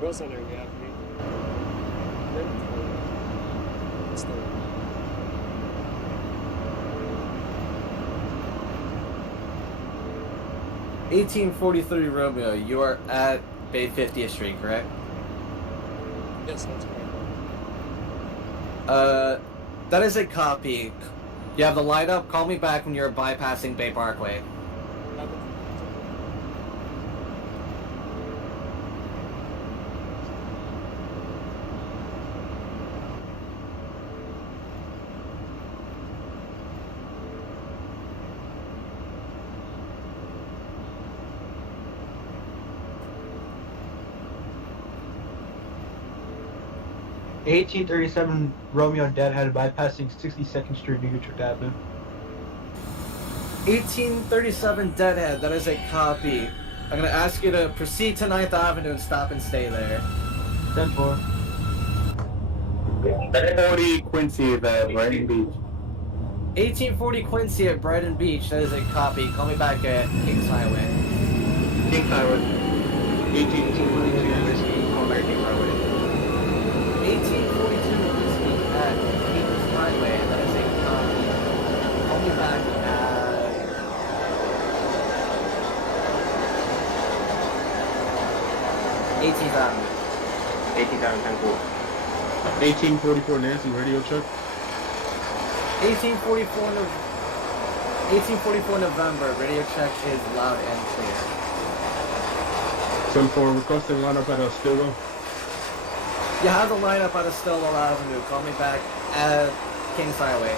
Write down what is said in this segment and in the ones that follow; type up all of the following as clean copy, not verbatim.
Girls under reality. It's the 1843 Romeo, you are at Bay 50th Street, correct? yes, that's correct. That is a copy. You have the light up. Call me back when you're bypassing Bay Parkway. 1837 Romeo Deadhead bypassing 62nd Street, New Utrecht Avenue. 1837 Deadhead, that is a copy. I'm gonna ask you to proceed to 9th Avenue and stop and stay there. 10-4. 40 Quincy at Brighton Beach. 1840 Quincy at Brighton Beach, that is a copy. Call me back at Kings Highway. Kings Highway. 1842 Whiskey, call back Kings Highway. 1842 Whiskey at Kings Highway, that is a copy. Call me back at 18th Avenue. 18th Avenue, 1844 Nancy, radio check. 1844 November, radio check is loud and clear. 10-4, requesting lineup at Stillwell. You have the lineup at Stillwell Avenue. Call me back at Kings Highway.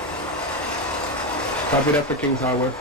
Copy that for Kings Highway.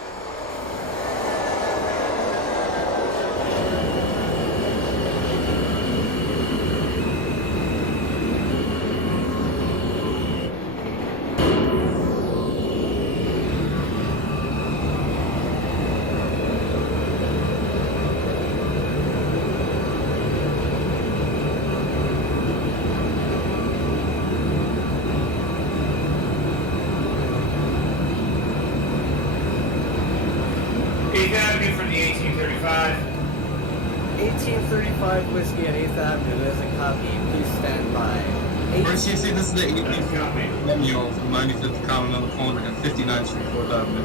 Avenue for the 1835. 1835 Whiskey at 8th Avenue. There's a copy. Please stand by. First, you say this is the 18th Copy. Romeo from 95th Continental corner at 59th Street, 4th Avenue.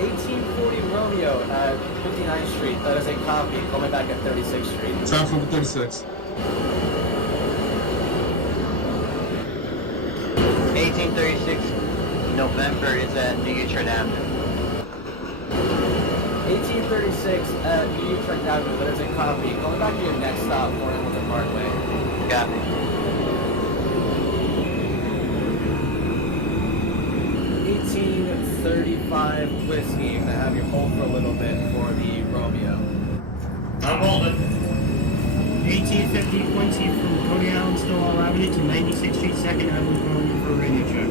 1840 Romeo at 59th Street. That is a copy. Call me back at 36th Street. Time for 36. 1836 November is at New Utrecht Avenue. 1836 at New Utrecht Avenue. That is a copy. Call me back to your next stop, Fort Hamilton Parkway. Got me. 1835 Whiskey. I'm gonna have you hold for a little bit for the Romeo. I'm holding. 1850 Quincy from Coney Island, Stillwell Avenue to 96th Street, 2nd Avenue, Romeo for radio check.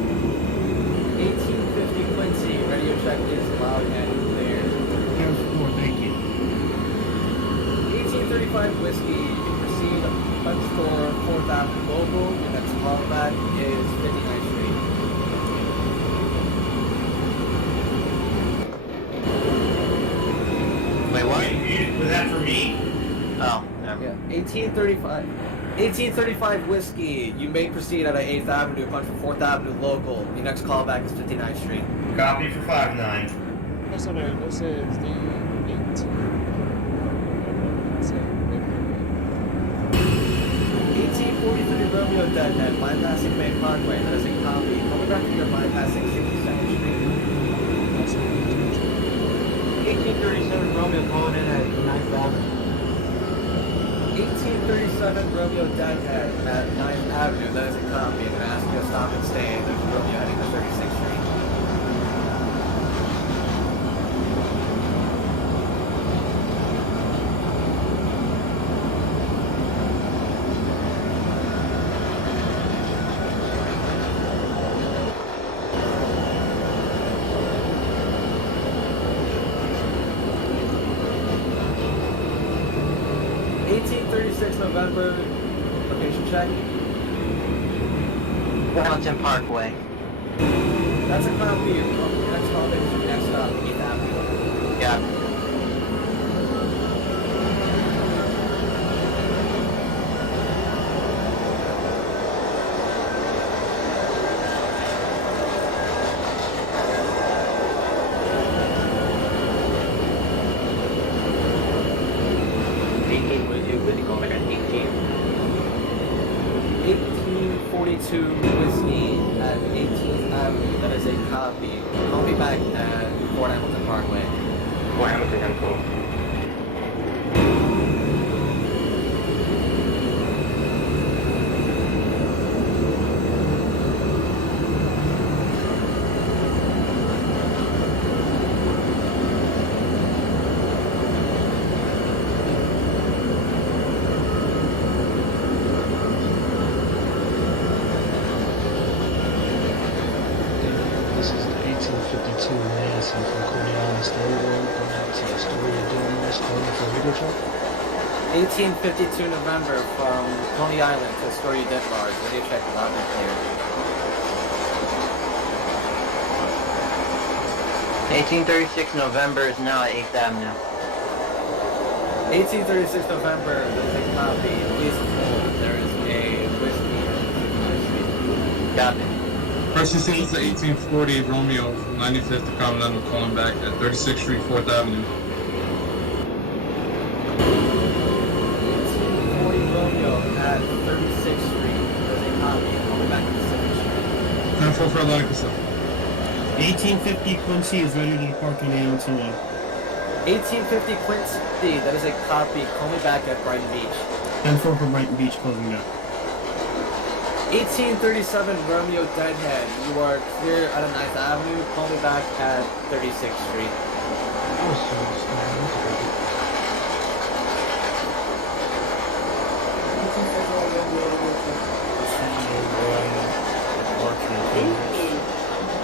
1850 Quincy. Radio check is loud and clear. There's 4, thank you. 1835 Whiskey. You can proceed up for 4th Avenue Local. Your next callback is 59th Street. Wait, what? Was that for me? Oh, never. Yeah, 1835. 1835 Whiskey. You may proceed out of 8th Avenue, punch for 4th Avenue Local. Your next callback is 59th Street. Copy for 59. Girls under, this is the 1843 Romeo Deadhead, bypassing Bay Parkway. That is a copy. Coming back to your bypassing 62nd Street. 1837 Romeo calling in at 9th Avenue. 1837 Romeo Deadhead at 9th Avenue. That is a copy. I'm going to ask you to stop and stay. There's Romeo heading to 36th Street. 1836 November, location check. Hamilton Parkway. That's a copy. Next call is your next stop, 8th Avenue. Got me. 1842 Whiskey calling back at 18. 1842 Whiskey at 18th Avenue. That is a copy. Call me back at Fort Hamilton Parkway. Fort Hamilton info. This is the 1852 Nancy from Coney Island State Road going out to Astoria Dormers, calling for radio truck. 1852 November from Coney Island to Astoria Ditmars. Radio check loud and clear. 1836 November is now at 8th Avenue. 1836 November, there's a copy. Please hold. There is a whiskey. Copy. First and is the 1840 Romeo from 95th to Continental calling back at 36th Street, 4th Avenue. 1840 Romeo at 36th Street. There's a copy. Coming back to 2nd Street. 10-4 for Atlantic Pacific. 1850 Quincy is ready to depart on A02. 1850 Quincy, that is a copy. Call me back at Brighton Beach. 10-4 for Brighton Beach closing now. 1837 Romeo Deadhead, you are clear out of 9th Avenue. Call me back at 36th Street.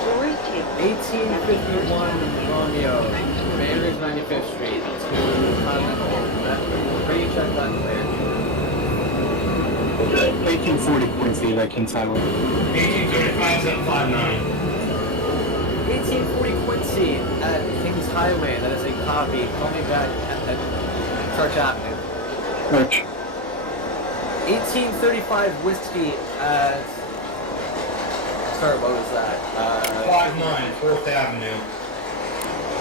George 1851 Romeo, Mayor's 95th Street to Continental. Radio check that clear. 1840 Quincy, that Kings Highway. 1835 759. 1840 Quincy at Kings Highway, that is a copy. Call me back at Church Avenue. Church. 1835 Whiskey at... Sorry, what was that? 59 4th Avenue.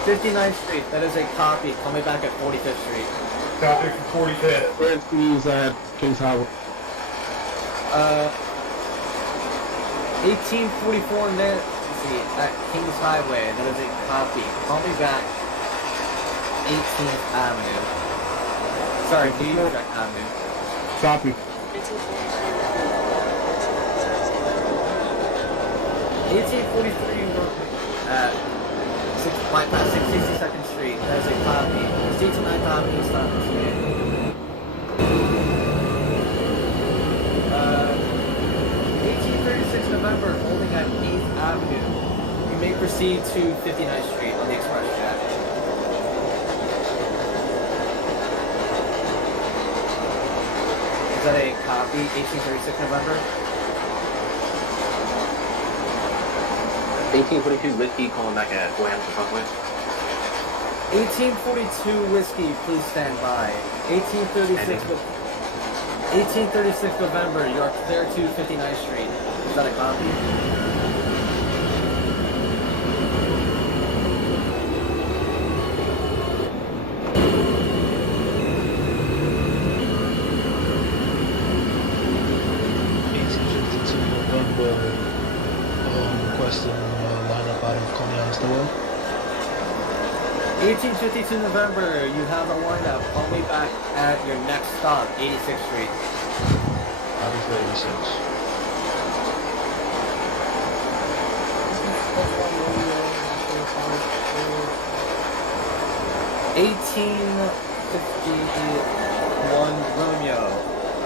59th Street, that is a copy. Call me back at 45th Street. Copy for 45th. Quincy's at Kings Highway. 1844 Nancy at Kings Highway, that is a copy. Call me back 18th Avenue. Sorry, New York Avenue. Copy. 1843 at 62nd Street, that is a copy. Proceed to 9th Avenue, stop and stay. 1836 November, holding at 8th Avenue. You may proceed to 59th Street on the express jet. Is that a copy? 1836 November? 1842 Whiskey calling back at Fort Hamilton Parkway. 1842 Whiskey, please stand by. 1836 November, you are clear to 59th Street. Is that a copy? November, requesting lineup out of Coney Island Store. 1852 November, you have a lineup. Call me back at your next stop, 86th Street. Copy for 86. 1851 Romeo.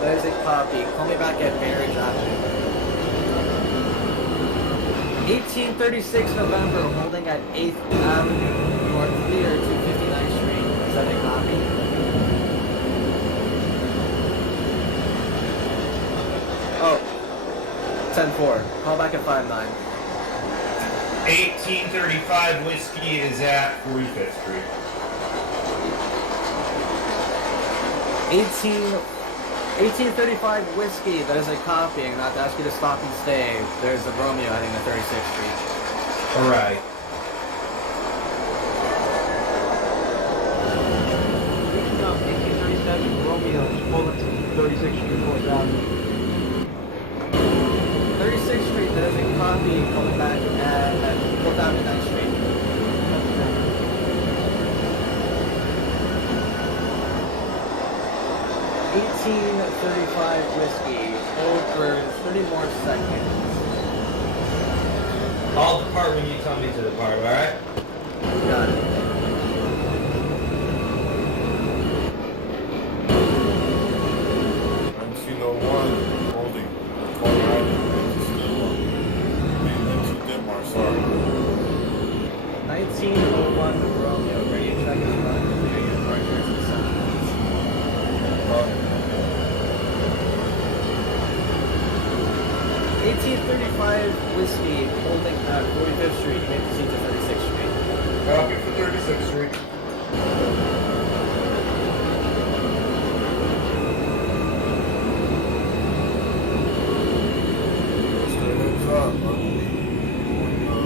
That is a copy. Call me back at Marriage Avenue. 1836 November, holding at 8th Avenue. You are clear to 59th Street. Is that a copy? Oh. 10-4. Call back at 5-9. 1835 Whiskey is at 45th Street. 1835 Whiskey, that is a copy. I'm not to ask you to stop and stay. There's the Romeo heading to 36th Street. Alright. Picking up 1837 Romeo 34th Avenue. 36th Street, that is a copy coming back at 4th Avenue, 9th Street. 1835 whiskey. Hold for 30 more seconds. I'll depart when you tell me to depart, alright? Got it. One holding Colorado into Denmark, sorry. 1901 Romeo, radio check is run. Clear your partners and subjects. 1835 whiskey holding at 45th Street. You may proceed to 36th Street. Copy for 36th Street.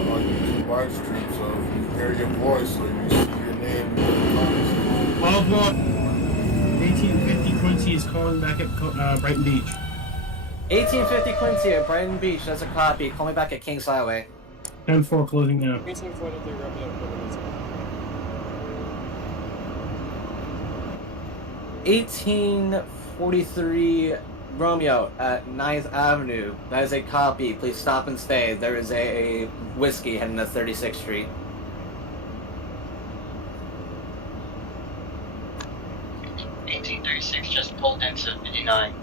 On YouTube live stream, so if you hear your voice or you see your name in the comments. All aboard. 1850 Quincy is calling back at Brighton Beach. 1850 Quincy at Brighton Beach. That's a copy. Call me back at Kings Highway. 10-4 closing now. 1843 Romeo. 1843 Romeo at 9th Avenue. That is a copy. Please stop and stay. There is a whiskey heading to 36th Street. 1836 just pulled into 59.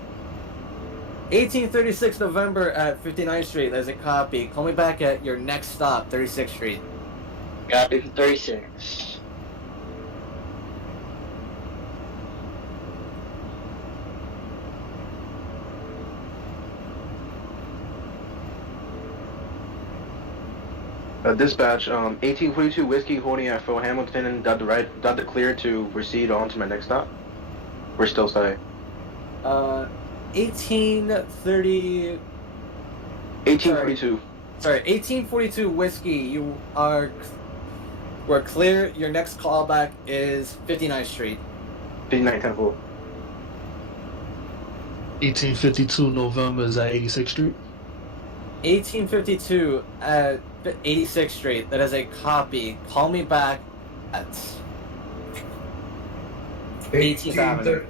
1836 November at 59th Street. There's a copy. Call me back at your next stop, 36th Street. Copy for 36. Dispatch, 1842 whiskey holding at Fort Hamilton and got the clear to proceed on to my next stop. We're still staying. 1830. 1842. Sorry, 1842 whiskey. You we're clear. Your next callback is 59th Street. 59 10-4. 1852 November is at 86th Street. 1852 at 86th Street. That is a copy. Call me back at 18th Avenue.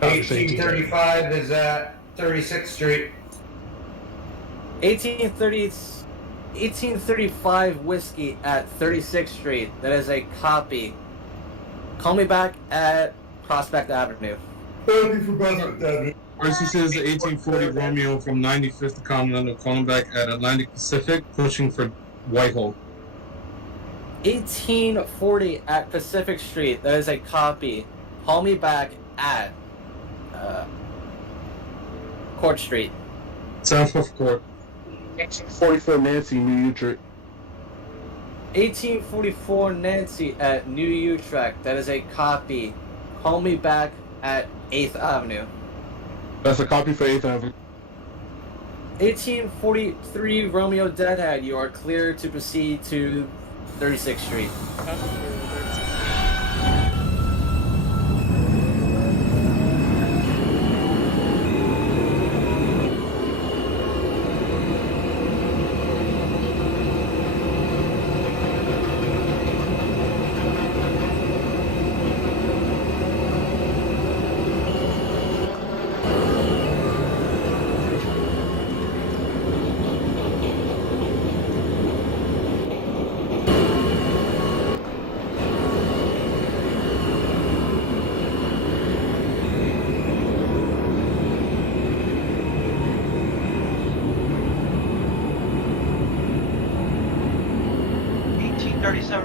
1835 is at 36th Street. 1835 whiskey at 36th Street. That is a copy. Call me back at Prospect Avenue. Copy for Prospect Avenue. RC says the 1840 Romeo from 95th to Continental, calling back at Atlantic Pacific, pushing for Whitehall. 1840 at Pacific Street. That is a copy. Call me back at Court Street. South of Court. 1844 Nancy, New Utrecht. 1844 Nancy at New Utrecht. That is a copy. Call me back at 8th Avenue. That's a copy for 8th Avenue. 1843 Romeo Deadhead. You are clear to proceed to 36th Street.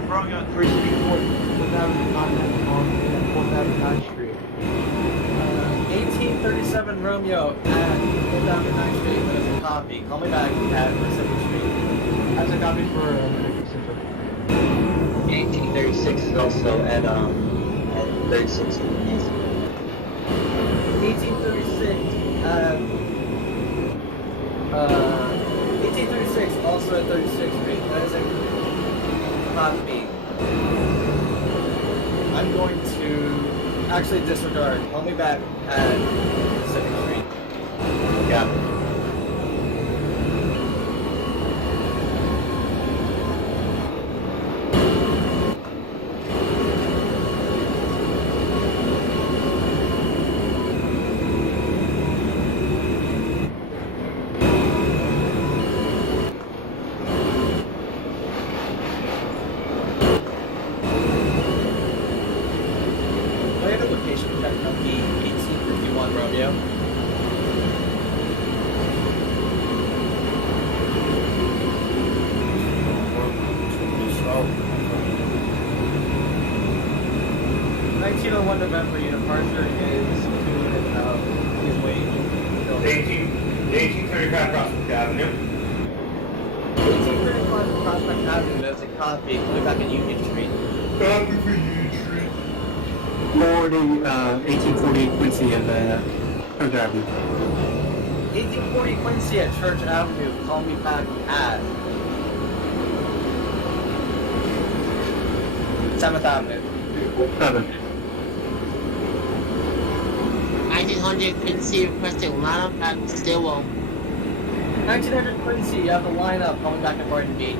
Romeo at 3 Street, 4th Avenue, Continent, on 4th Avenue, 9th Street. 1837 Romeo at 4th Avenue, 9th Street. That is a copy. Call me back at Pacific Street. That's a copy for Pacific. 1836 is also at 36. 1836 1836 also at 36th Street. That is a copy. I'm going to actually disregard. Call me back at Yeah. Where the location check on the 1851 Romeo? South. 1901 November, your departure is due in his wage. 1835 Prospect Avenue. 1835 Prospect Avenue, there's a copy. Put it back in Union Street. Copy for you, Street. 1848 Quincy and Church Avenue. 1840 Quincy at Church Avenue. Call me back at 7th Avenue. 7. 1900 Quincy requesting lineup at Stillwell. 1900 Quincy, you have the lineup coming back at Brighton Beach.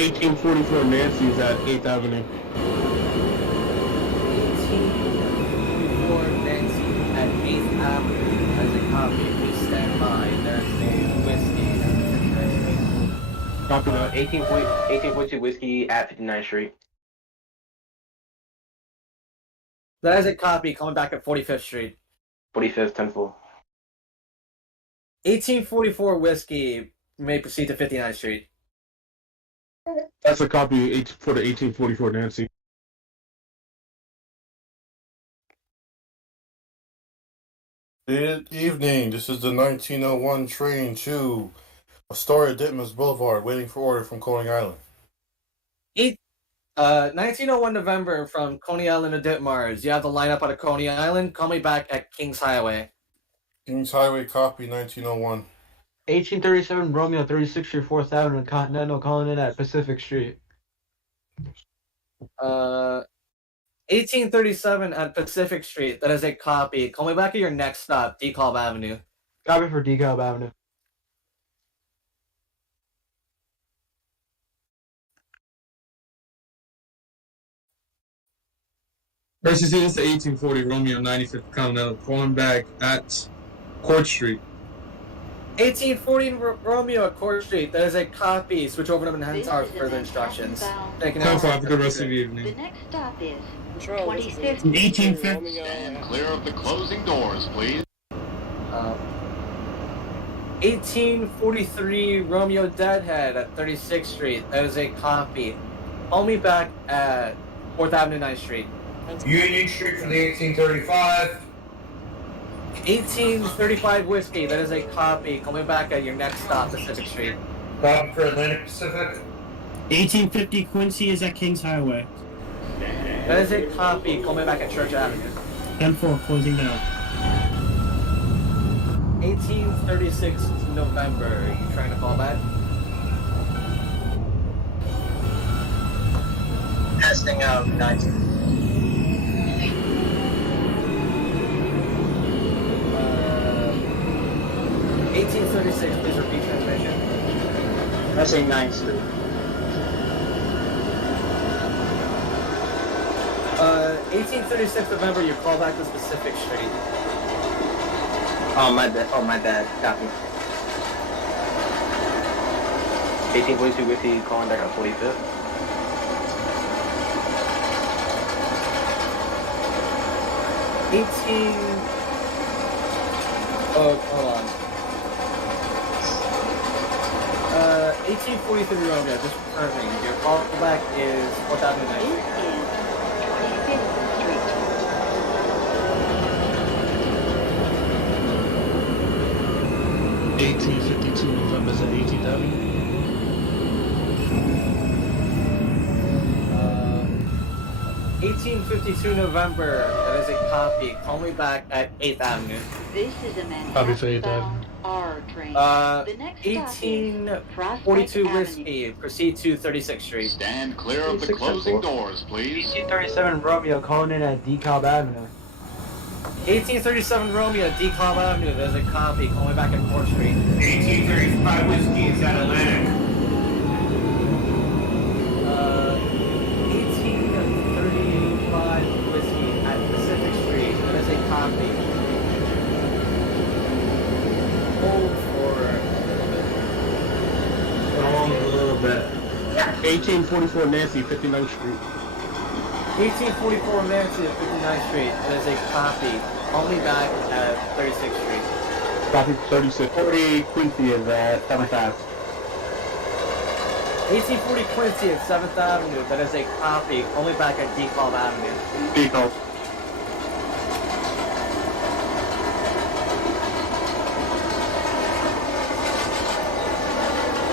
1844 Nancy's at 8th Avenue. 1844 Nancy at 8th Avenue. As a copy, please stand by. There's a whiskey at 59th Street. Copy that. 1842 Whiskey at 59th Street. That is a copy coming back at 45th Street. 45th, 10-4. 1844 Whiskey may proceed to 59th Street. That's a copy for the 1844 Nancy. Good evening. This is the 1901 train to Astoria Ditmas Boulevard, waiting for order from Coney Island. 1901 November from Coney Island to Ditmars. You have the lineup out of Coney Island. Call me back at Kings Highway. Kings Highway, copy 1901. 1837 Romeo 36th Street 4th Avenue Continental calling in at Pacific Street. 1837 at Pacific Street. That is a copy. Call me back at your next stop, DeKalb Avenue. Copy for DeKalb Avenue. Versus is the 1840 Romeo 95th Continental calling back at Court Street. 1840 Romeo at Court Street. That is a copy. Switch over to Manhattan Tower for further instructions. Thank you. Have a good rest of the The evening. next stop is Control, this is 25th. 1850. Stand clear of the closing doors, please. 1843 Romeo Deadhead at 36th Street. That is a copy. Call me back at 4th Avenue, 9th Street. Union Street for the 1835. 1835 Whiskey. That is a copy. Call me back at your next stop, Pacific Street. Copy for Atlantic Pacific. 1850 Quincy is at Kings Highway. That is a copy. Call me back at Church Avenue. 10-4, closing down. 1836 November. Are you trying to call back? Testing out 19. 1836, please repeat transmission. Pressing 9th Street. 1836 November, your callback was Pacific Street. Oh, my bad. Copy. 1842 Whiskey calling back at 45th. 1843 Romeo, just confirming. Your callback is 4th Avenue, 9th Street. 1852 November is at 18th Avenue. 1852 November, that is a copy. Call me back at 8th Avenue. This is a Copy for Manhattan 8th Avenue. bound R train. The next stop is 1842 Whiskey. Proceed to 36th Street. Stand clear of the closing doors, please. 1837 Romeo calling in at DeKalb Avenue. 1837 Romeo, DeKalb Avenue. There's a copy. Call me back at 4th Street. 1835 Whiskey is at Atlantic. 1835 Whiskey at Pacific Street. There's a copy. Hold for a little bit. 1844 Nancy, 59th Street. 1844 Nancy at 59th Street. There's a copy. Only back at 36th Street. Copy 36. 40 Quincy is at 7th Ave. 1840 Quincy at 7th Avenue. That is a copy. Only back at DeKalb Avenue. DeKalb.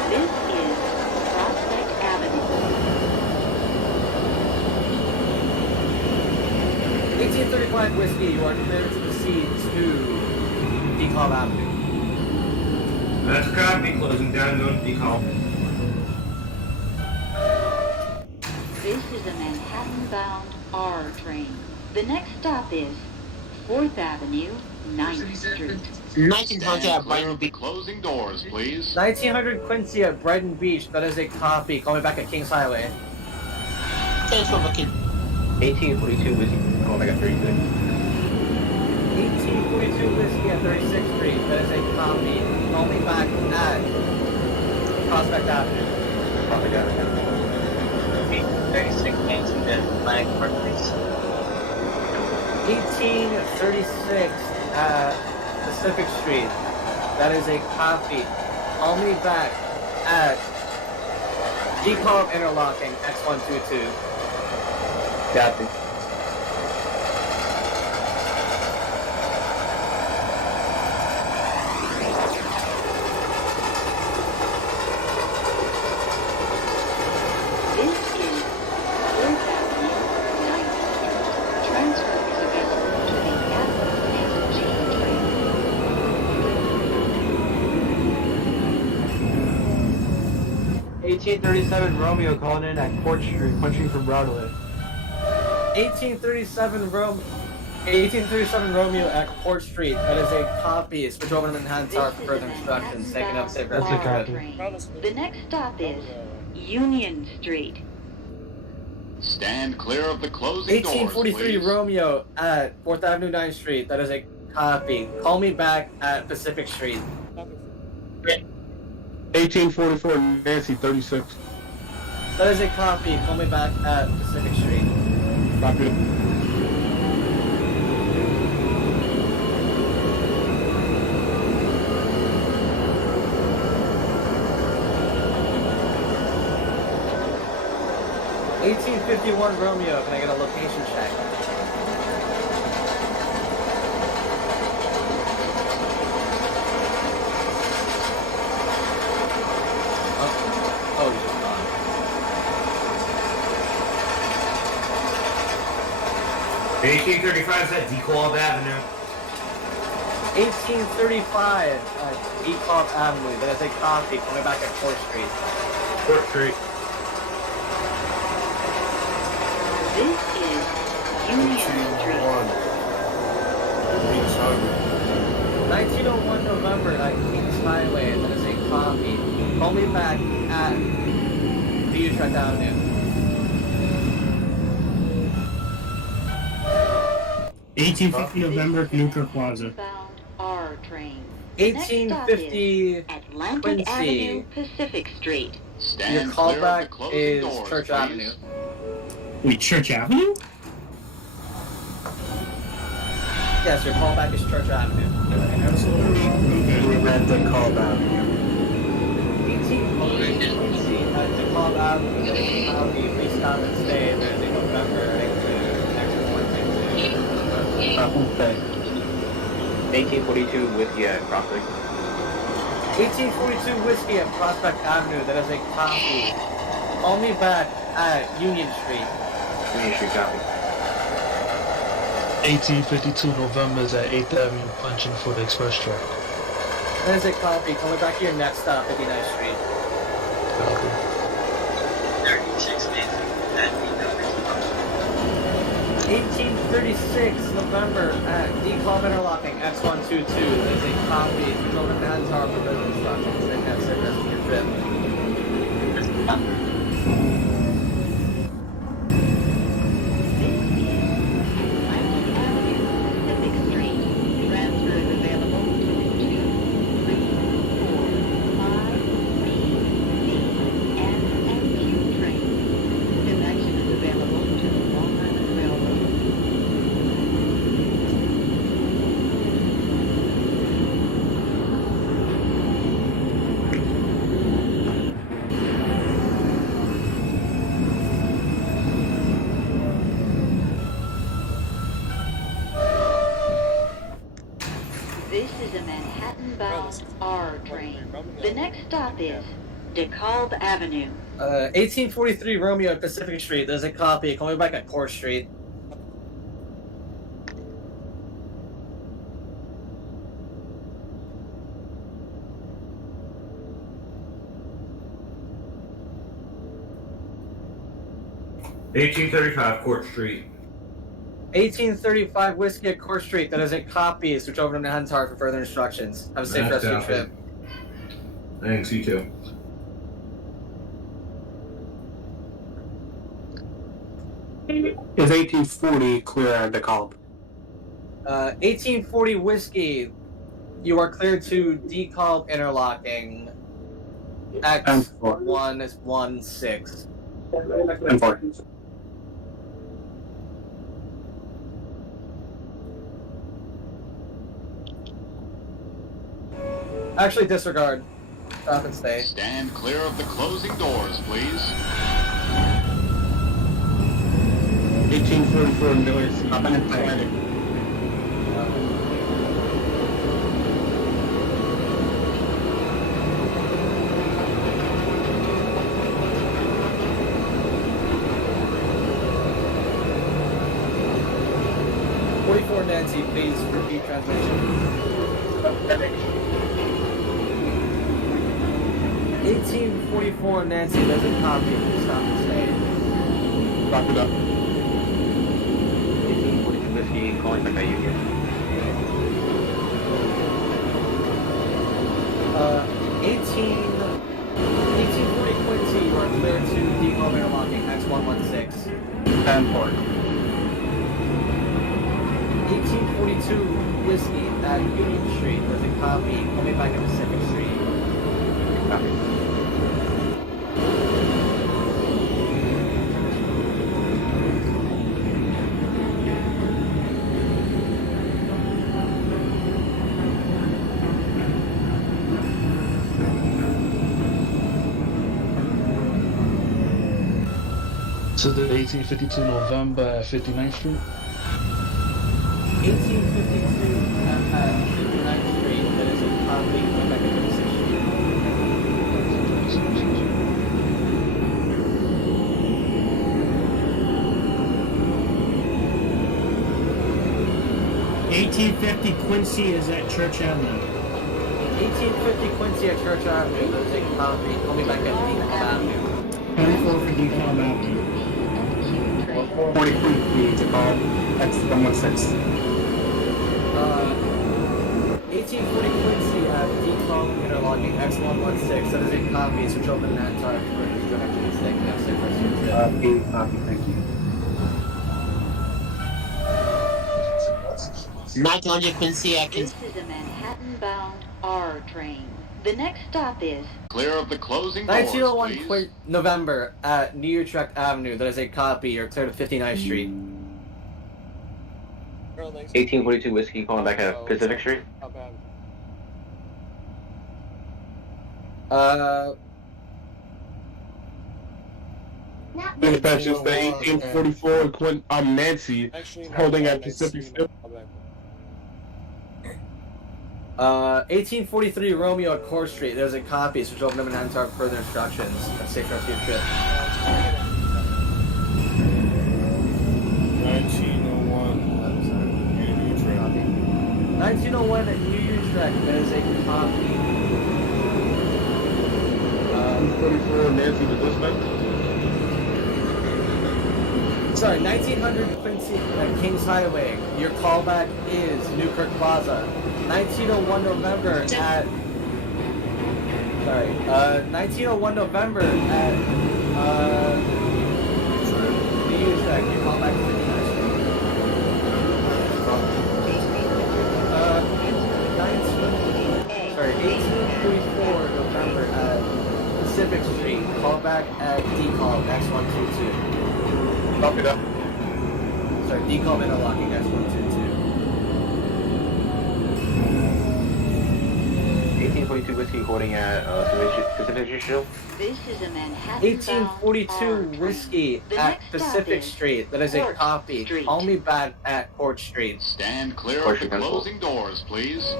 This is Prospect Avenue. 1835 Whiskey, you are cleared to proceed to DeKalb Avenue. That's a copy. Closing down, going to DeKalb. This is a Manhattan-bound R train. The next stop is 4th Avenue, 9th Street. 1900 at Brighton Beach. Closing doors, please. 1900 Quincy at Brighton Beach. That is a copy. Call me back at Kings Highway. Thanks for looking. 1842 Whiskey. Call back at 36. 1842 Whiskey at 36th Street. That is a copy. Call me back at Prospect Avenue. Prospect Avenue. 36 Nancy at Atlantic Park, please. 1836 at Pacific Street. That is a copy. Call me back at DeKalb Interlocking X122. Copy. This is 4th Avenue, 9th Street. Transfer is available to the F and G train. 1837 Romeo calling in at Court Street, punching for Broadway. 1837 Romeo at Court Street. That is a copy. Switch over to Manhattan Tower for further instructions. Taking up safe. That's a copy. The next stop is Union Street. Stand clear of the closing doors, 1843 please. Romeo at 4th Avenue 9th Street. That is a copy. Call me back at Pacific Street. 1844 Nancy, 36. That is a copy. Call me back at Pacific Street. Copy. 1851 Romeo, can I get a location check? Oh, he's just gone. 1835 is at DeKalb Avenue. 1835 at DeKalb Avenue, that is a copy. Coming back at 4th Street. 4th Street. This is Union Street. 1901 November at Kings Highway, that is a copy. Call me back at the Utrecht Avenue. 1850 November, Newkirk Plaza. Bound R train. 1850 Atlantic Quincy. Avenue, Pacific Street. Your Stand clear of the callback closing is doors, Church please. Avenue. Wait, Church Avenue? Yes, your callback is Church Avenue. We read the callback. 1850 Quincy at DeKalb Avenue. That is a copy. Please stop and stay. There's a November exit 1842 Whiskey at Prospect. 1842 Whiskey at Prospect Avenue. That is a copy. Call me back at Union Street. Union Street copy. 1852 November is at 8th Avenue, punching for the express track. That is a copy. Coming back to your next stop, 59th Street. Copy. 1836 November at D-Club Interlocking X122. That is a copy. Children and Tower for business instructions. They have sickness for your trip. This is a Manhattan-bound R train. The next stop is DeKalb Avenue. 1843 Romeo at Pacific Street. There's a copy. Call me back at Court Street. $18.35 Court Street. 1835 Whiskey at Court Street. That is a copy. Switch over to Manhattan Tower for further instructions. Have a safe rest of your trip. Thanks, you too. Is 1840 clear at the DeKalb? 1840 Whiskey. You are cleared to DeKalb Interlocking X116. M4. Actually, disregard. Stop and stay. Stand clear of the closing doors, please. 1844 Miller stop and Atlantic. Nancy, please repeat translation. 1844 Nancy, there's a copy. Stop and stay. Wrap it up. 1842 Whiskey, calling back at Union. 1840 Quincy, you are clear to D-Club Interlocking X116. 10-4. 1842 Whiskey at Union Street. There's a copy. Call me back at Pacific Street. Copy. So the 1852 November at 59th Street? 1852 at 59th Street. That is a copy. Call me back at Pacific Street. 1850 Quincy is at Church Avenue. 1850 Quincy at Church Avenue. That is a copy. Call me back at D-Club Avenue. 10-4 for D-Club Avenue. 43 DeKalb X116. 1840 Quincy at D-Club Interlocking X116. That is a copy. Switch open that time for direction mistake. Now, say first your trip. Copy, thank you. 1900 Quincy at This is a Manhattan-bound R train. The next stop is Clear of the closing doors, 1901 please. November at New Utrecht Avenue. That is a copy. You're clear to 59th Street. 1842 Whiskey, calling back at Pacific Street. Dispatch is the 1844 Nancy holding at Pacific Street. 1843 Romeo at Court Street. There's a copy. Switch over to Manhattan Tower for further instructions. That's safe rest of your trip. 1901 Union Utrecht. 1901 at New Utrecht check. That is a copy. 44 Nancy to dispatch. Sorry, 1900 Quincy Kings Highway. Your callback is Newkirk Plaza. 1901 November at. Sorry, 1901 November at. The use check. Your callback is 59th Street. 1844 November at Pacific Street. Callback at decall X122. Copy that. Sorry, decall interlocking X122. 1842 Whiskey holding at Pacific Street. This is a Manhattan 1842 Whiskey at Pacific Street. That is a copy. Call me back at Court Street. Stand clear of the closing doors, please.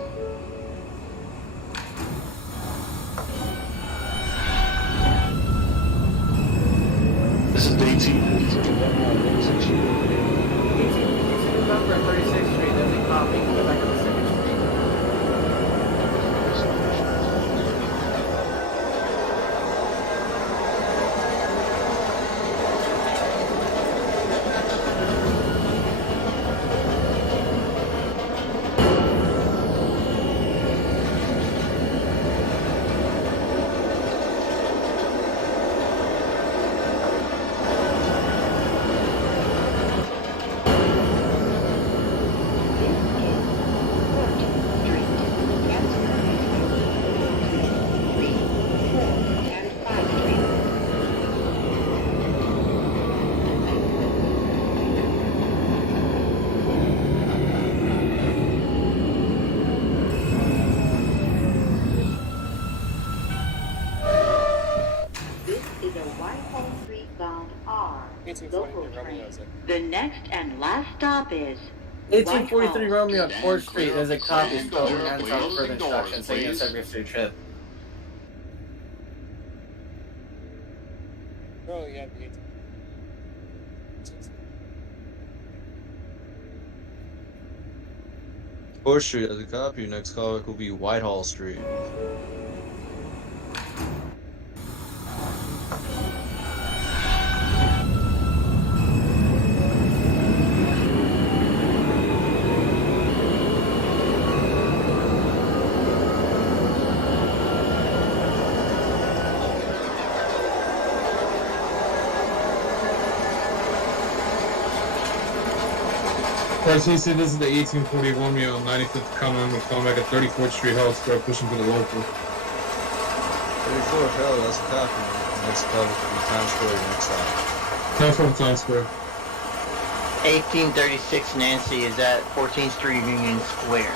This is the 1842 116. 1842 November at 36th Street. That is a copy. Call me back at Pacific Street. The next and last stop is 1843 Romeo at 4th Street. There's a copy still and some further instructions saying it's every free trip. Oh, yeah, the 18. Fourth Street as a copy. Your next callback will be Whitehall Street. RCC, this is the 1840 Romeo, 95th Continental, calling back at 34th Street, Hills Square, pushing for the local. 34th Hill, that's a copy. Next callback will be Times Square next stop. Time from Times Square. 1836 Nancy is at 14th Street Union Square.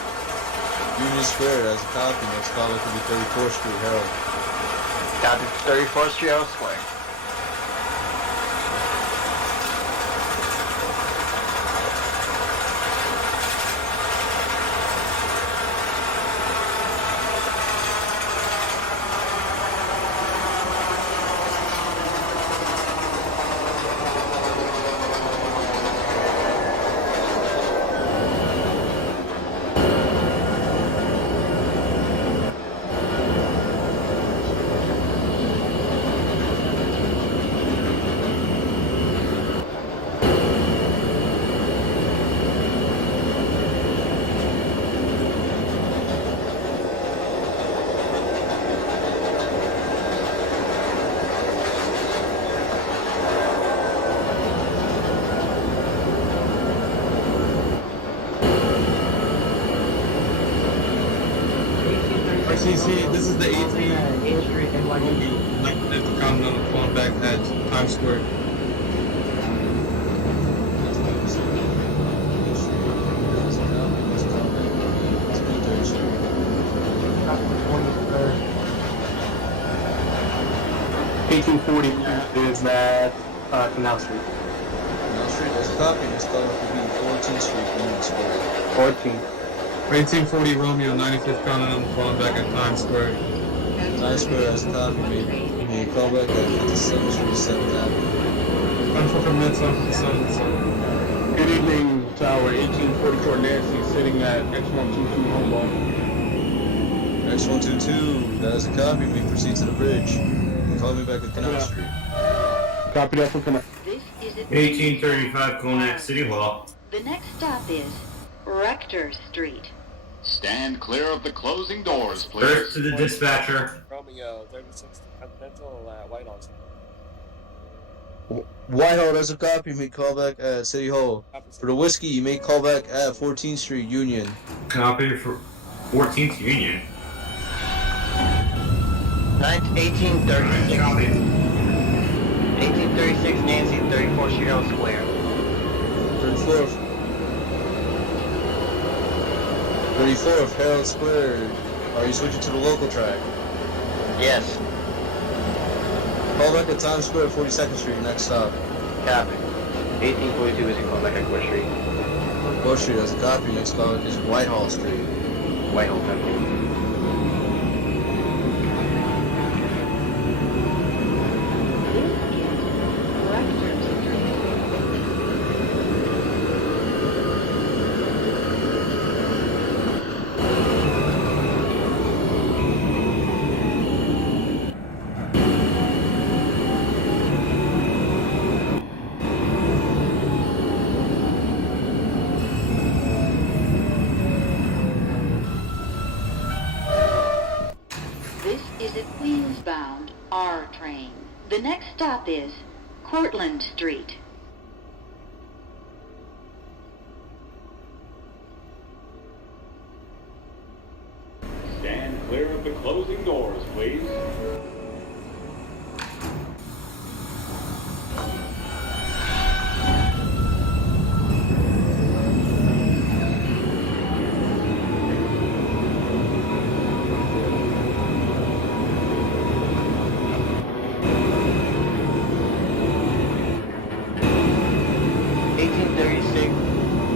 Union Square, that's a copy. Next callback will be 34th Street, Herald. Got it, 34th Street Herald Square. RCC, this is the 18 8th Street NYC. 95th Continental, calling back at Times Square. That's the 23rd. 1840 is at Canal Street. Canal Street, that's a copy. Next callback will be 14th Street, Union Square. 14. 1840 Romeo, 95th Continental, calling back at Times Square. Times Square, that's a copy. Maybe callback at 57th Street, 7th Avenue. Time for commits on the 7th. Good evening, Tower. 1844 Nancy sitting at X122 Humboldt. Next 122, that is a copy. We proceed to the bridge. Call me back at Canal Street. Copy that for Canal. This is it. 1835 Cognac City Hall. The next stop is Rector Street. Stand clear of the closing doors, please. First to the dispatcher. Romeo, 36 Continental, Whitehall. Whitehall, that's a copy. You may call back at City Hall. For the whiskey, you may call back at 14th Street, Union. Copy for 14th Union. 1836. Copy. 1836 Nancy, 34th Street Hill Square. 34th Herald Square. Are you switching to the local track? Yes. Call back at Times Square, 42nd Street, next stop. Copy. 1842 is call back at Court Street. Court Street has a copy. Next stop is Whitehall Street. Whitehall Temple. This is a Queens-bound R train. The next stop is Cortlandt Street. Stand clear of the closing doors, please.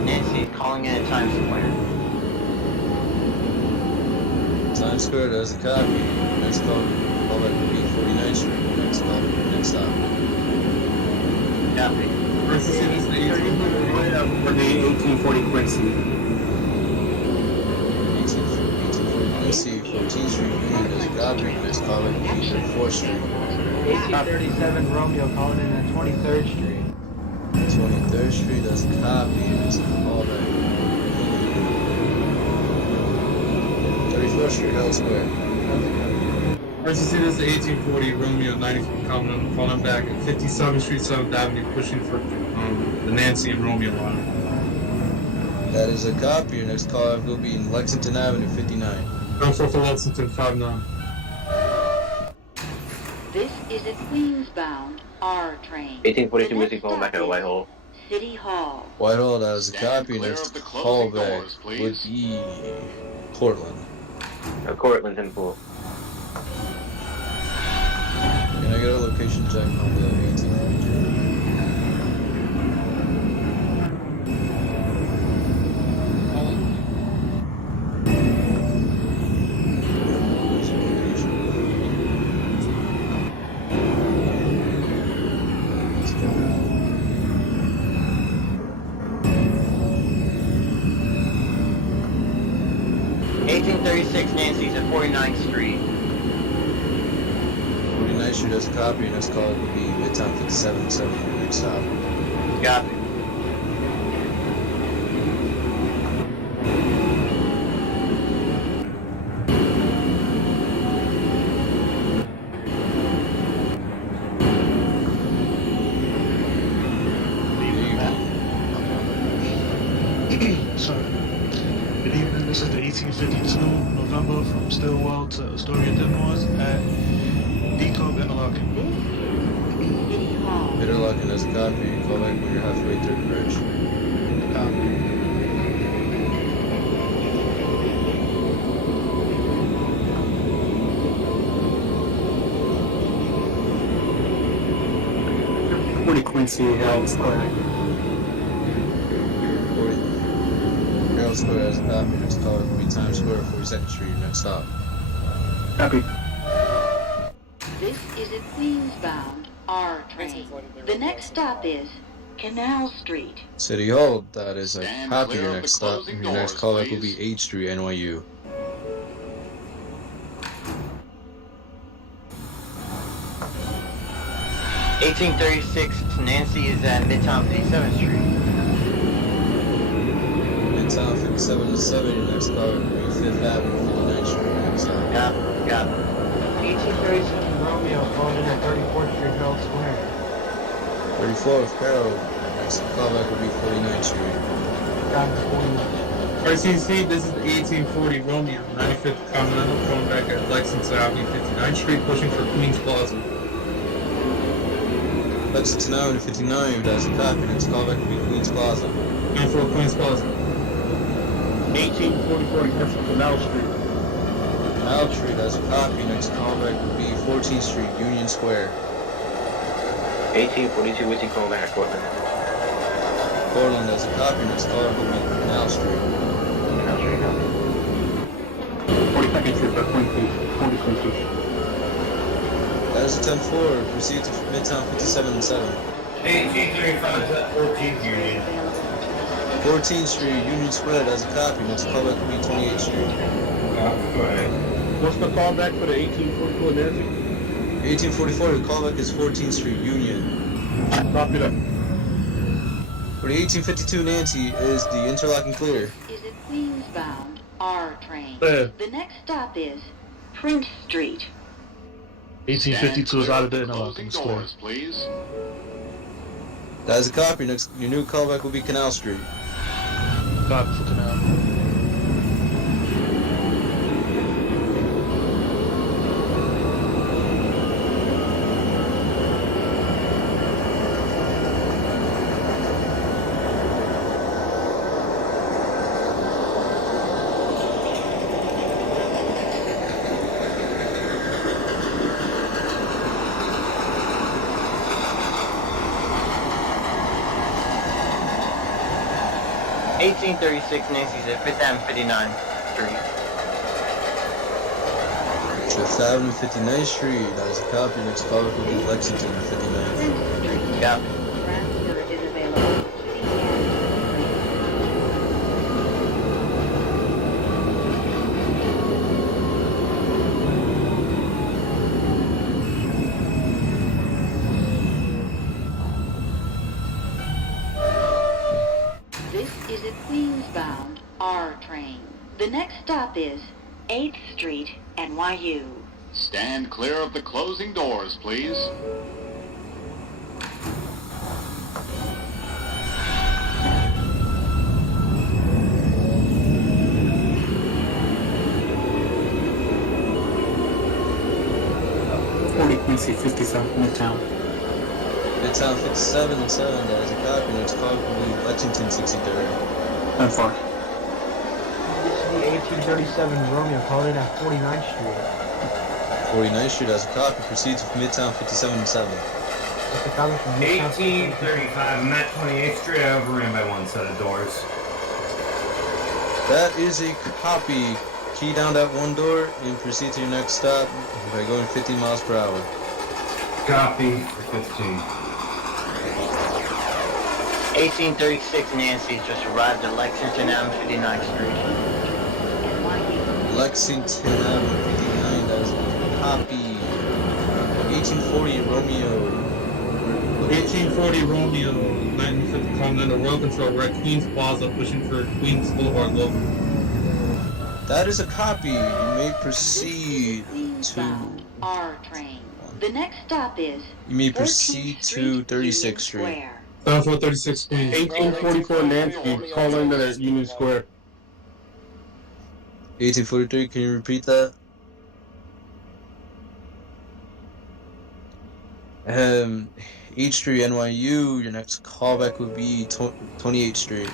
Nancy calling in at Times Square. Times Square, there's a copy. Next call back will be 49th Street. Next stop. Copy. First is the 1840 Quincy. 1840 Quincy, 14th Street, Union, there's a copy. Next call back will be 34th Street. 1837 Romeo calling in at 23rd Street. 23rd Street, that's a copy. Next call back. 34th Street, Hills Square. First is the 1840 Romeo 90 calling back at 57th Street, 7th Avenue, pushing for the Nancy and Romeo line. That is a copy. Your next call will be in Lexington Avenue, 59. Go for Lexington, 59. This is a Queens-bound R train. 1842 Whiskey calling back at Whitehall. City Hall. Whitehall, that is a copy. Next call back would be Portland. Cortlandt Temple. Can I get a location check on the 1842? Nancy's at 49th Street. 49th Street has a copy. Next call would be Midtown 57 70. Next stop. Copy. This is the 1852 November from Stillwell to Astoria Denmark at Decop Interlocking. Interlocking has a copy. Call back when you're halfway through the bridge. Copy. Quincy Herald Square. Herald Square has a copy. Next call will be Times Square, 42nd Street. Next stop. Copy. This is a Queens-bound R train. The next stop is Canal Street. City Hall, that is a copy. Your next stop. Your next callback will be 8th Street, NYU. 1836 Nancy is at Midtown 57th Street. Midtown 57 to 70, next car would be 5th Avenue, 59th Street. Next stop. Got 1837 Romeo calling in at 34th Street, Herald Square. 34th Harold, next callback would be 49th Street. Got 49. RCC, this is the 1840 Romeo, 95th Continental, calling back at Lexington Avenue, 59th Street, pushing for Queens Plaza. Lexington Avenue, 59, that's a copy, next callback would be Queens Plaza. And for Queens Plaza. 1844 Canal Street. Canal Street, that's a copy, next callback would be 14th Street, Union Square. 1842 Whiskey calling back at Cortland. Portland, that's a copy, next callback would be Canal Street. Canal Street, copy. 42nd Street, that's 40 Quincy. That is a 10-4, proceed to Midtown 57 and 7. 1835 is at 14th Union. 14th Street, Union Square, that's a copy, next callback would be 28th Street. Go ahead. What's the callback for the 1844 Nancy? 1844, the callback is 14th Street, Union. Copy that. For the 1852 Nancy is the interlocking clear. Is it Queens-bound R train? Yeah. The next stop is Prince Street. 1852 is out of the interlocking square. Doors, please. That is a copy, next your new callback will be Canal Street. Copy for Canal. 1836 Nancy's at 5th Avenue, 59th Street. 5th Avenue, 59th Street. That is a copy. Next callback will be Lexington, 59th. Copy. Transfer is available. This is a Queens-bound R train. The next stop is 8th Street, NYU. Stand clear of the closing doors, please. Quincy, 57, Midtown. Midtown 57 and 7. That is a copy. Next callback will be Lexington, 63rd. And 4. This is the 1837 Romeo calling in at 49th Street. 49th Street as a copy. Proceeds with Midtown 57 and 7. That's a copy from Midtown 1835, I'm at 28th Street. I overran by one set of doors. That is a copy. Key down that one door and proceed to your next stop by going 50 miles per hour. Copy for 15. 1836 Nancy just arrived at Lexington Avenue, 59th Street. Lexington Avenue 59, that is a copy. 1840 Romeo. 1840 Romeo, 95th Continental, Road Control, we're at Queens Plaza, pushing for Queens Boulevard Local. That is a copy. You may proceed to... R train. The next stop is You may proceed to 36th Street. 7436 Queens. 1844 Nancy, call into that Union Square. 1843, can you repeat that? H Street, NYU, your next callback would be 28th Street.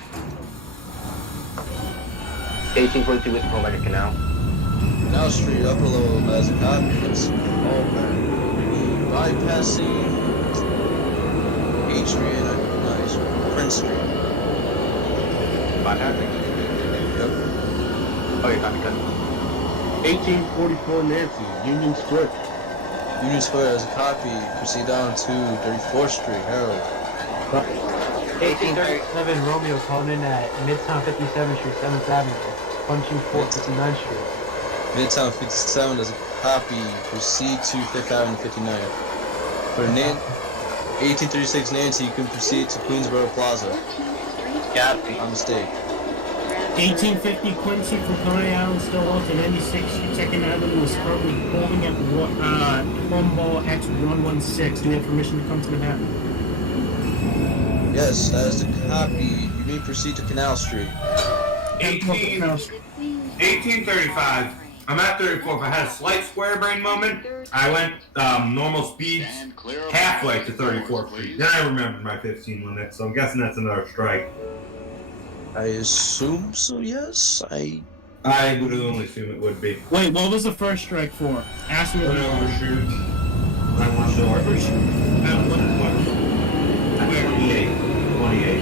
1842 Whiskey calling back at Canal. Canal Street, upper level, as a copy, next callback would be bypassing H Street and Prince Street. Bypassing? Yep. Okay, copy, cut. 1844 Nancy, Union Square. Union Square as a copy, proceed down to 34th Street, Harold. 1837 Romeo calling in at Midtown 57th Street, 7th Avenue, punching 459th Street. Midtown 57 as a copy, proceed to 5th Avenue, 59th. For 1836 Nancy, you can proceed to Queensboro Plaza. Copy. On mistake. 1850 Quincy from Coney Island, Stillwell to 96. Second Avenue is currently holding at Humball X116. Do you have permission to come to Manhattan? Yes, that is the copy. You may proceed to Canal Street. 1835. I'm at 34th. I had a slight square brain moment. I went normal speeds halfway to 34th Street. Then I remembered my 15 limit, so I'm guessing that's another strike. I assume so, yes. I would only assume it would be. Wait, what was the first strike for? Ask me. An overshoot. I'm not sure. Overshoot. What? 28. 28.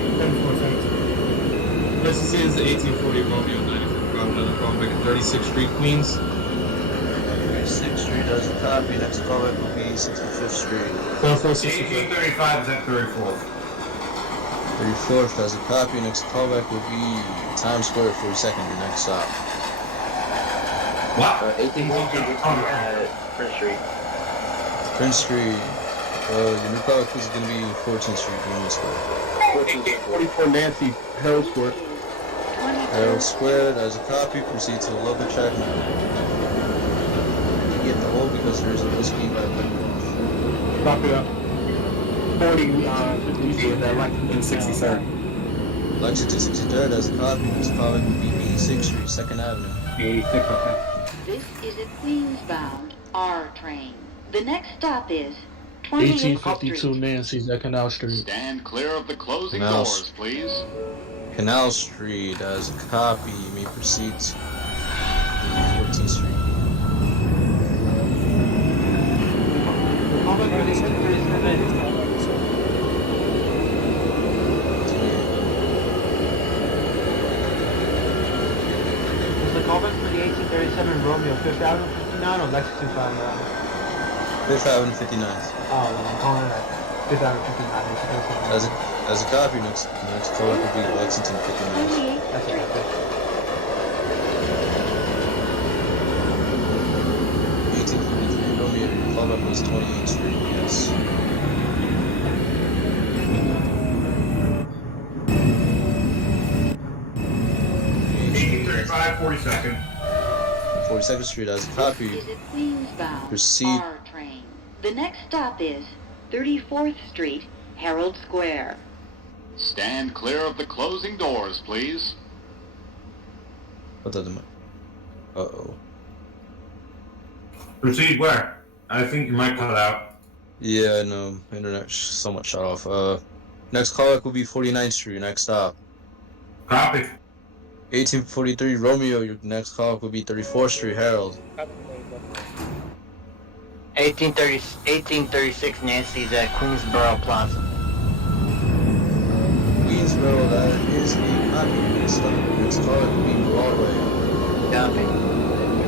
This is 1840 Romeo 95 Promenade, calling back at 36th Street, Queens. 36th Street has a copy. Next callback will be 65th Street. 1835 is at 34th. 34th has a copy. Next callback will be Times Square 42nd, your next stop. What? 1850 Prince Street. Prince Street. Your new callback is going to be 14th Street, Union Square. 44 Nancy, Harold Square. Harold Square has a copy. Proceed to the local track now. You get the hole because there's a whiskey by the Copy that. 40, Lexington 63rd. Lexington 63rd has a copy. Next callback will be 86th Street, 2nd Avenue. 86, okay. This is a Queens-bound R train. The next stop is 28th 1852 Street. Nancy's at Canal Street. Stand clear of the closing Canal doors, please. Canal Street has a copy. You may proceed to 14th Street. Is the callback for the 1837 Romeo 5th Avenue 59 or Lexington 5 Avenue? 5th Avenue 59th. Oh, then I'm calling it 5th Avenue 59. As a copy, next callback will be Lexington 59th. That's okay. 1853 Romeo, your callback was 28th Street, yes. Five 42nd. 42nd Street has a copy. This is a Queens-bound Proceed. R train. The next stop is 34th Street, Herald Square. Stand clear of the closing doors, please. What the? Uh-oh. Proceed where? I think you might cut out. Yeah, no, internet somewhat shut off. Next callback will be 49th Street, next stop. Copy. 1843 Romeo, your next callback will be 34th Street, Herald. 1836 Nancy's at Queensboro Plaza. Queensboro, that is the copy. Next callback will be Broadway. Copy.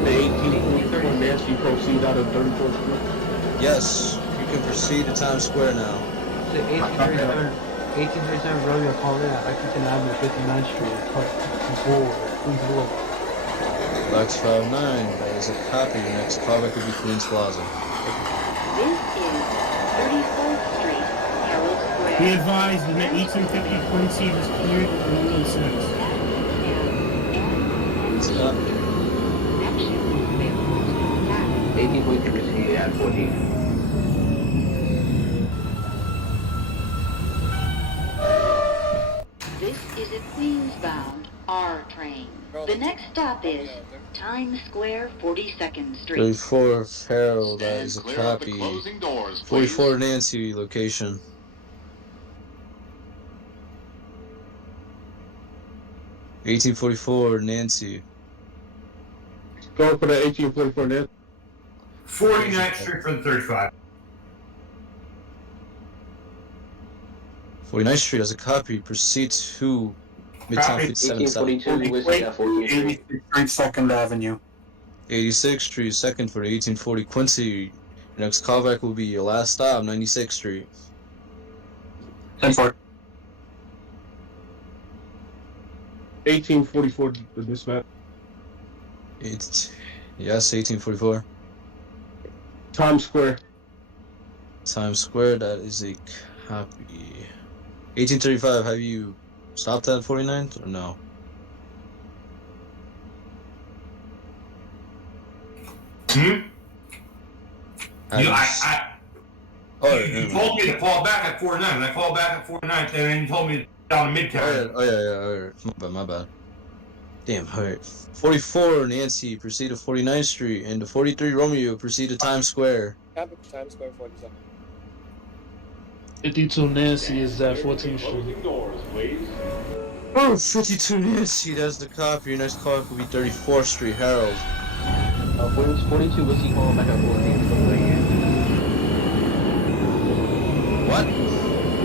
The 1844 Nancy proceed out of 34th Street. Yes, you can proceed to Times Square now. The 1837 Romeo calling at Lexington Avenue 59th Street. Queens Boulevard. Lex 59, that is a copy. Your next callback will be Queens Plaza. This is 34th Street, Herald Square. Be advised, the 1850 Quincy was cleared with 116. It's a copy. 1843 proceed at 14. This is a Queens-bound R train. The next stop is Times Square, 42nd Street. 34th Herald, that is a Clear of the copy. closing doors, please. 44 Nancy, location. $1844 Nancy. Going for the 1844 Nancy. 49th Street for the 35. 49th Street has a copy. Proceed to Midtown 57 South. 1842 Whiskey at 14th Street. 86th Street, 2nd Avenue. 86th Street, second for the 1840 Quincy. Your next callback will be your last stop, 96th Street. 10-4. 1844, the dispatch. Yes, 1844. Times Square. Times Square, that is a copy. 1835, have you stopped at 49th or no? You told me to call back at 49, and I called back at 49th, and then you told me down to Midtown. Oh yeah. My bad. Damn, alright. 44 Nancy, proceed to 49th Street, and to 43 Romeo, proceed to Times Square. Times Square 47. 52 Nancy is at 14th Street. Oh, 52 Nancy, that's the copy. Your next call will be 34th Street, Harold. 42 Whiskey calling back at 14th Street. What?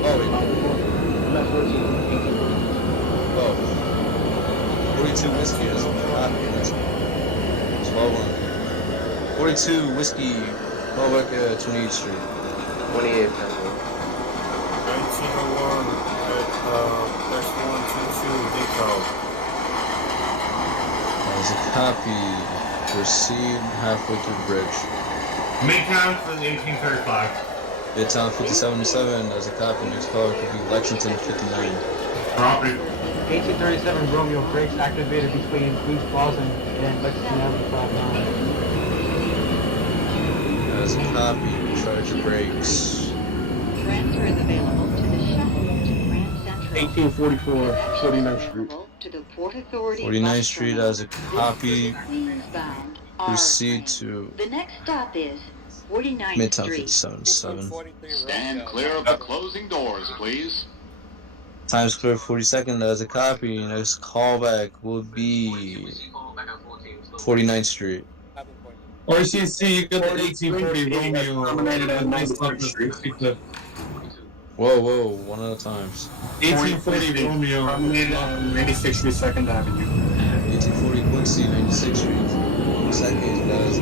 Oh, wait. I'm at 14, 18. Oh. 42 Whiskey, that's the copy. That's 12 42 Whiskey, call back at 28th Street. 28th. 1901 at S122 Depot. There's a copy. Proceed halfway through the bridge. Midtown for the 1835. Midtown 57-7. There's a copy. Next call could be Lexington 59. Property. 1837 Romeo brakes activated between Queens Plaza and Lexington Avenue 59. There's a copy. Charge your brakes. Transfer is available to the shuttle to Grand Central. 1844 49th Street. To the Port Authority 49th Street has a copy. Queensbound R Proceed train. to The next stop is 49th Midtown Street. 57-7. Stand clear of the closing doors, please. Times Square 42nd has a copy. Next callback will be 49th Street. RCC, you got the 1840 Romeo. Whoa, one at a time. 1840 Romeo. 96th Street, 2nd Avenue. 1840 Quincy, 96th Street. Second, that's a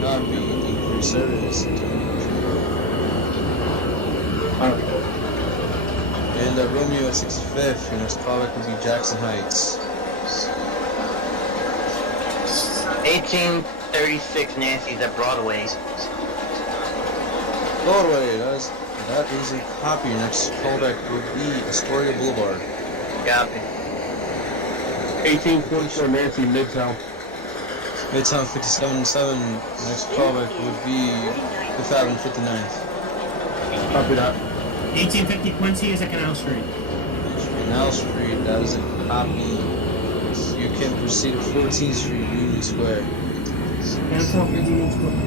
copy. Increase service. And Romeo at 65th. Your next callback will be Jackson Heights. 1836 Nancy's at Broadway. Broadway, that is a copy. Your next callback would be Astoria Boulevard. Copy. 1844 Nancy, Midtown. Midtown 57-7. Next callback would be 5th Avenue 59th. Copy that. 1850 Quincy is at Canal Street. Canal Street, that is a copy. You can proceed to 14th Street, Union Square. And 4th Union Square.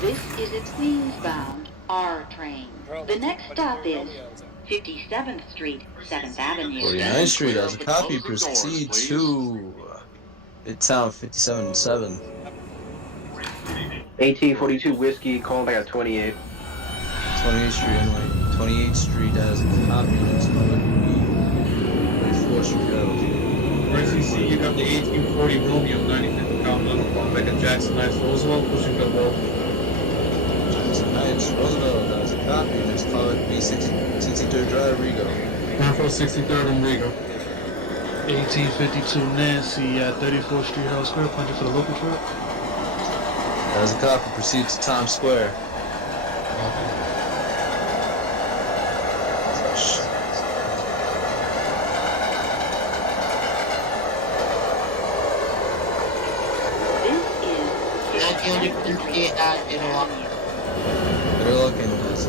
This is a Queensbound R train. The next stop is 57th Street, 7th Avenue. 49th Street has a copy. Proceed to Midtown 57-7. 1842 Whiskey, calling back at 28. 28th Street, anyway. 28th Street has a copy. Next callback would be 34th Street Road. RCC, you got the 1840 Romeo, 95th Continental, calling back at Jackson Heights, Roosevelt, pushing the wall. Jackson Heights, Roosevelt has a copy. Next callback would be 63rd Drive, Rego. Control 63rd and Rego. 1852 Nancy at 34th Street, Harold Square, punching for the local truck. As a copy, proceed to Times Square. Better looking, as a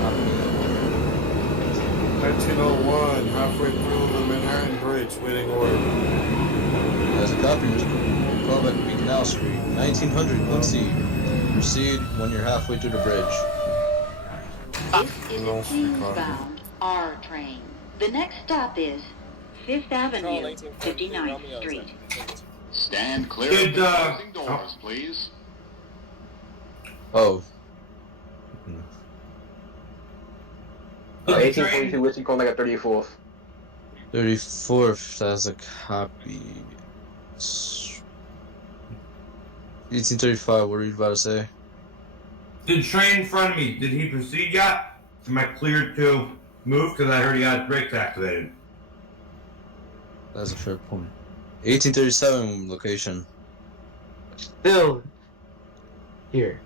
copy. 1901, halfway through the Manhattan Bridge, waiting order. As a copy, callback would be Canal Street. 1900 Quincy. Proceed when you're halfway through the bridge. This is a Queensbound R train. The next stop is 5th Avenue, 59th Street. Stand clear of the closing doors, please. Oh. 1842 Whiskey, calling back at 34th. 34th has a copy. 1835, what are you about to say? The train in front of me, did he proceed yet? Am I cleared to move? Because I heard he had brakes activated. That's a fair point. 1837 location. Still here.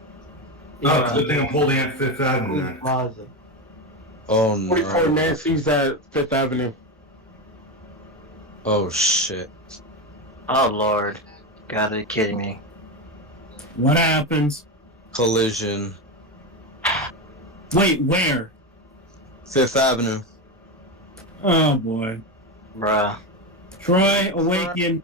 Oh, it's a good thing I'm holding at Fifth Avenue then. Plaza. Oh no. 44 Nancy's at Fifth Avenue. Oh shit. Oh lord. Gotta be kidding me. What happens? Collision. Wait, where? Fifth Avenue. Oh boy. Bruh. Troy, awaken.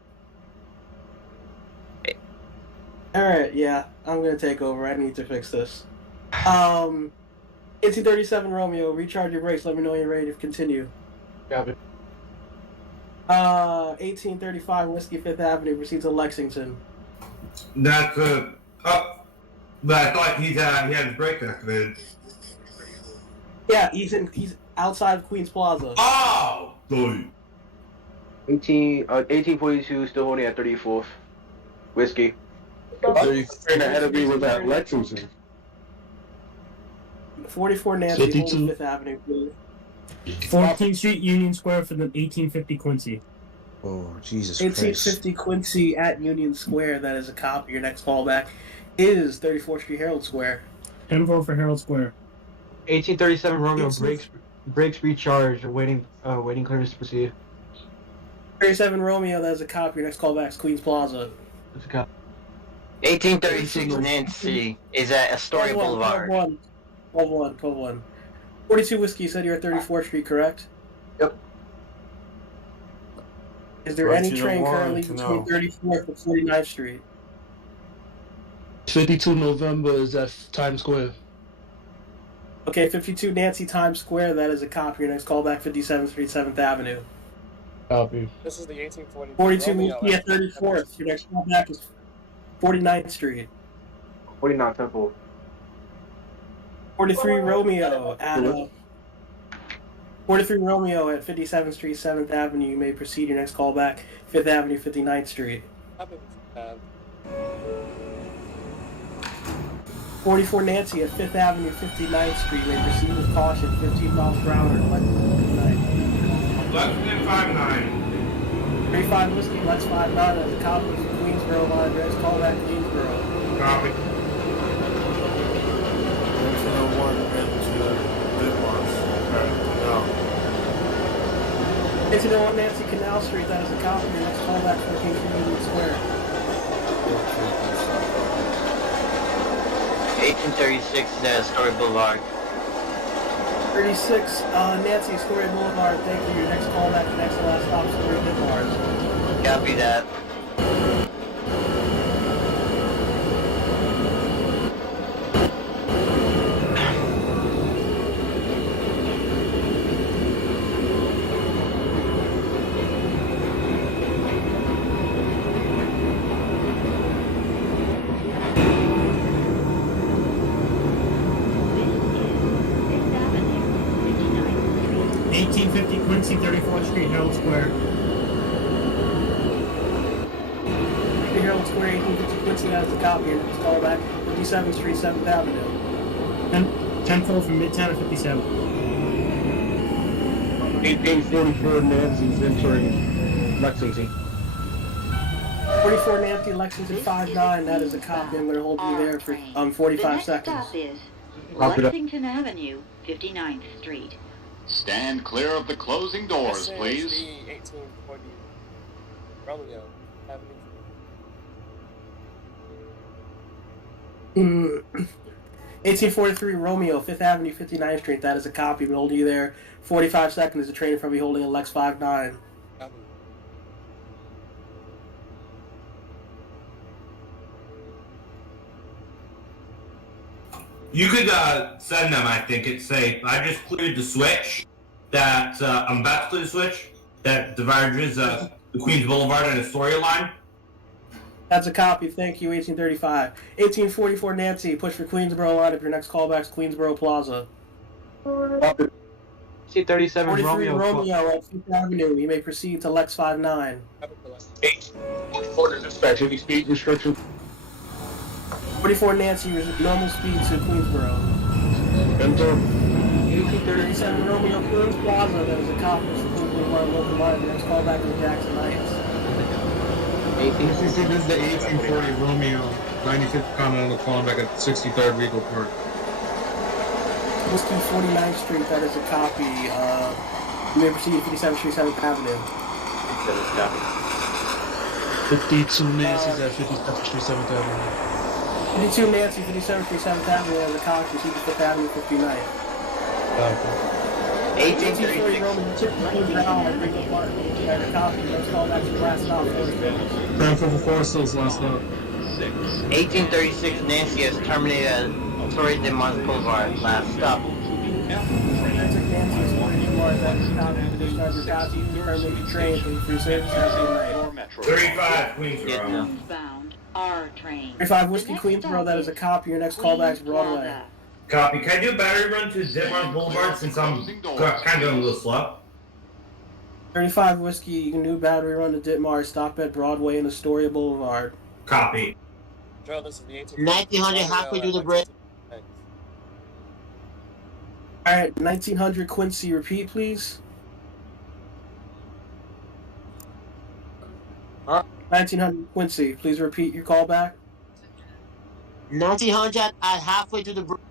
Alright, yeah, I'm gonna take over. I need to fix this. 1837 Romeo, recharge your brakes, let me know when you're ready to continue. Copy. 1835 Whiskey 5th Avenue, proceed to Lexington. That's but I thought he had his brake activated. Yeah, he's outside of Queens Plaza. Oh! Dude. 1842, still holding at 34th. Whiskey. Straight ahead of me was at Lexington. 44 Nancy, 52. hold 5th Avenue, please. 14th Street, Union Square for the 1850 Quincy. Oh, Jesus 1850 Quincy at Union Square, that is a copy. Your next callback is 34th Street Herald Square. 10-4 for Herald Square. 1837 Romeo, brakes recharged, waiting clearance to proceed. 37 Romeo, that is a copy. Your next callback is Queens Plaza. That's a copy. 1836 Nancy is at Astoria Boulevard. 12-1. 42 Whiskey, you said you're at 34th Street, correct? Yep. Is there any train 1901 currently to between know. 34th and 49th Street? 52 November is at Times Square. Okay, 52 Nancy Times Square, that is a copy. Your next callback, 57th Street, 7th Avenue. Copy. This is the 1840. 42 Romeo Whiskey at 34th. Your next callback is 49th Street. 49 Temple. 43 Romeo at 43 Romeo at 57th Street, 7th Avenue. You may proceed. Your next callback, 5th Avenue, 59th Street. 44 Nancy at 5th Avenue, 59th Street. You may proceed with caution. 15 miles per hour. Lexington 59. 35 Whiskey, Lex 59 as a copy of Queensboro line. Your next callback, Queensboro. Copy. 1901 into Ditmars. Okay, now. 1801 Nancy Canal Street, that is a copy. Your next callback, 14th Street, Union Square. 1836 is at Astoria Boulevard. 36 Nancy, Astoria Boulevard. Thank you. Your next callback, the next to last stop, Astoria Ditmars. Copy that. Quincy, 34th Street, Herald Square. Herald Square, 1850 Quincy, that is the copy. Your next callback, 57th Street, 7th Avenue. 10-4 from Midtown at 57. 1844 Nancy's entering Lexington. 44 Nancy, Lexington 59, that is a copy. I'm going to hold you there for 45 seconds. The next stop is Lexington Avenue, 59th Street. Stand clear of the closing doors, This please. is the 1840 Romeo Avenue. 1843 Romeo, 5th Avenue, 59th Street, that is a copy. We'll hold you there 45 seconds. The train from be holding a Lex 59. You could send them, I think, and say, I just cleared the switch, that I'm about to clear the switch, that divides the Queens Boulevard and Astoria line. That's a copy. Thank you, 1835. 1844 Nancy, push for Queensboro line. If your next callback's Queensboro Plaza. 1837 43 Romeo. at 5th Avenue. You may proceed to Lex 59. 844 dispatch, any speed restriction? 44 Nancy, normal speed to Queensboro. 1837 Romeo, Queens Plaza. That is a copy of the Queensboro local line. Your next callback is Jackson Heights. This is the 1840 Romeo. 95th Continental calling back at 63rd Regal Park. Whiskey 49th Street, that is a copy. You may proceed to 57th Street, 7th Avenue. 52 Nancy's at 57th Street, 7th Avenue. 52 Nancy, 57th Street, 7th Avenue, that is a copy. Proceed to 5th Avenue, 59th. Copy. 1836. Roman, Regal Park, that is a copy. Let's call back to the last stop, Forest Hills. 1044 Stills last stop. 1836 Nancy has terminated at Torrey de Mons Boulevard. Last stop. 35 Queensboro. Bound R train. 35 Whiskey Queensboro, that is a copy. Your next callback is Broadway. Copy. Can I do a battery run to Ditmars Boulevard since I'm kind of going a little slow? 35 Whiskey, you can do battery run to Ditmars, stop at Broadway and Astoria Boulevard. Copy. Joe, this is the 1900 halfway through the bridge. Alright, 1900 Quincy, repeat please. 1900 Quincy, please repeat your callback. 1900 at halfway through the bridge.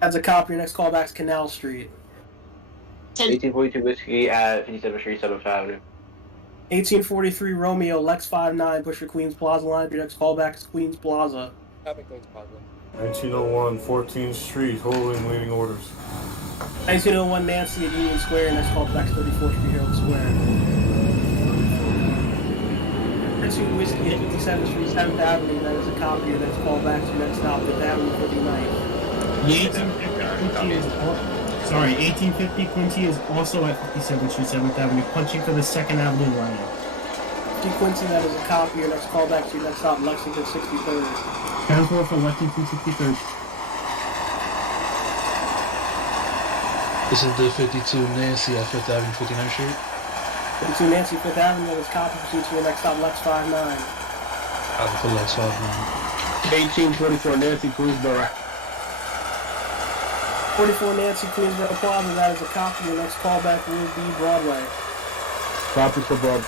That's a copy. Your next callback is Canal Street. 1842 Whiskey at 57th Street, 7th Avenue. 1843 Romeo, Lex 59, Busher Queens Plaza line. Your next callback is Queens Plaza. Copy, Queens Plaza. 1901 14th Street, holding waiting orders. 1901 Nancy at Union Square. Your next callback is 34th Street, Herald Square. 32 Whiskey at 57th Street, 7th Avenue. That is a copy. Your next callback is your next stop, 5th Avenue, 59th. The 1850 Quincy is also at 57th Street, 7th Avenue, punching for the 2nd Avenue line. 50 Quincy, that is a copy. Your next callback to your next stop, Lexington 63rd. 10-4 for Lexington 63rd. This is the 52 Nancy at 5th Avenue, 59th Street. 52 Nancy, 5th Avenue, that is copy. Proceed to your next stop, Lex 59. Copy for Lex 59. 1844 Nancy Queensboro. 44 Nancy, Queensboro Plaza, that is a copy. Your next callback will be Broadway. Copy for Broad.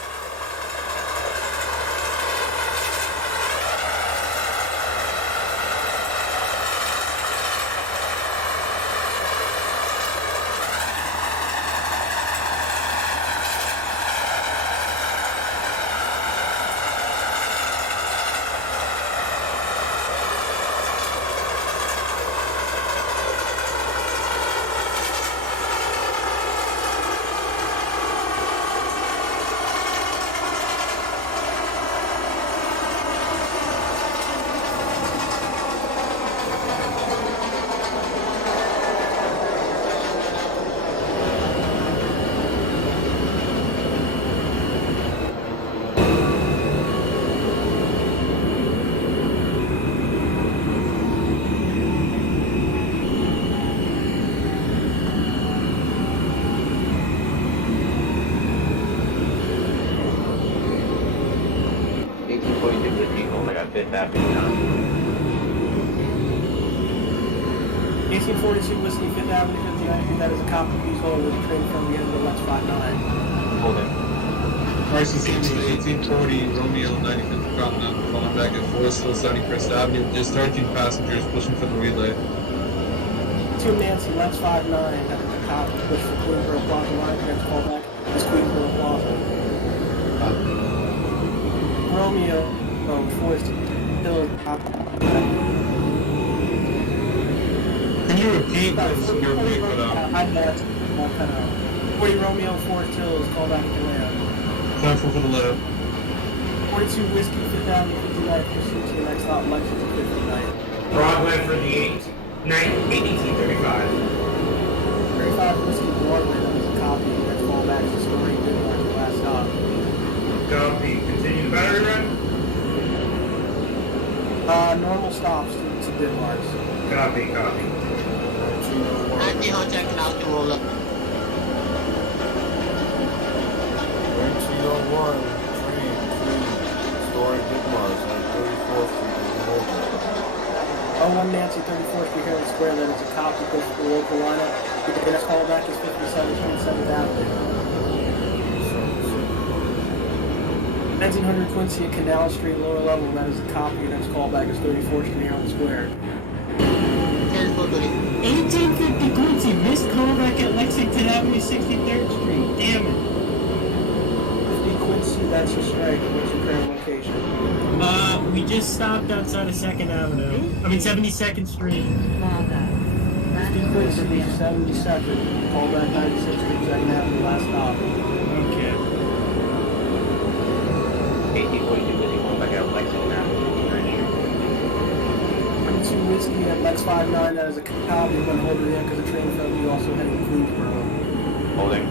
Fifth Avenue now. 1842 Whiskey, 5th Avenue, 59th. That is a copy. Please hold with the train from the end of the Lex 59. Hold it. RCC 1840 Romeo 95th Continental calling back at Forest Hill 71st Avenue, discharging passengers pushing for the relay. 2 Nancy, Lex 59. That is a copy. Push for Queensboro Plaza line. Next callback is Queensboro Plaza. Romeo, Forest Hill. Can you repeat this? Your repeat put up. I know that's all cut out. 40 Romeo, Forest Hills, callback to land. Time for the left. 42 Whiskey, 5th Avenue, 59th. Proceed to the next stop, Lexington 59th. Broadway for the 1835. 35 Whiskey, Broadway, that is a copy. Next callback is Astoria Boulevard, the last stop. Copy. Continue the battery run. Normal stops to Ditmars. Copy, copy. 1900 Canal to roll up. 1901 train to Astoria Ditmars at 34th Street. 01 Nancy, 34th Street, Herald Square, that is a copy. Push for the local lineup. The next callback is 57th Street, 7th Avenue. 1900 Quincy at Canal Street, lower level. That is a copy. Your next callback is 34th Street, Herald Square. 1850 Quincy, missed callback at Lexington Avenue, 63rd Street. Damn it. 50 Quincy, that's your strike. What's your current location? We just stopped outside of 2nd Avenue. I mean 72nd Street. 50 Quincy, 72nd. Callback 96th Street, 2nd Avenue, last stop. Okay. 1842 Whiskey going back out Lexington Avenue. 22 Whiskey at Lex 59, that is a copy. You're going to hold it there because the train failed. You also heading to Queensboro. Holding.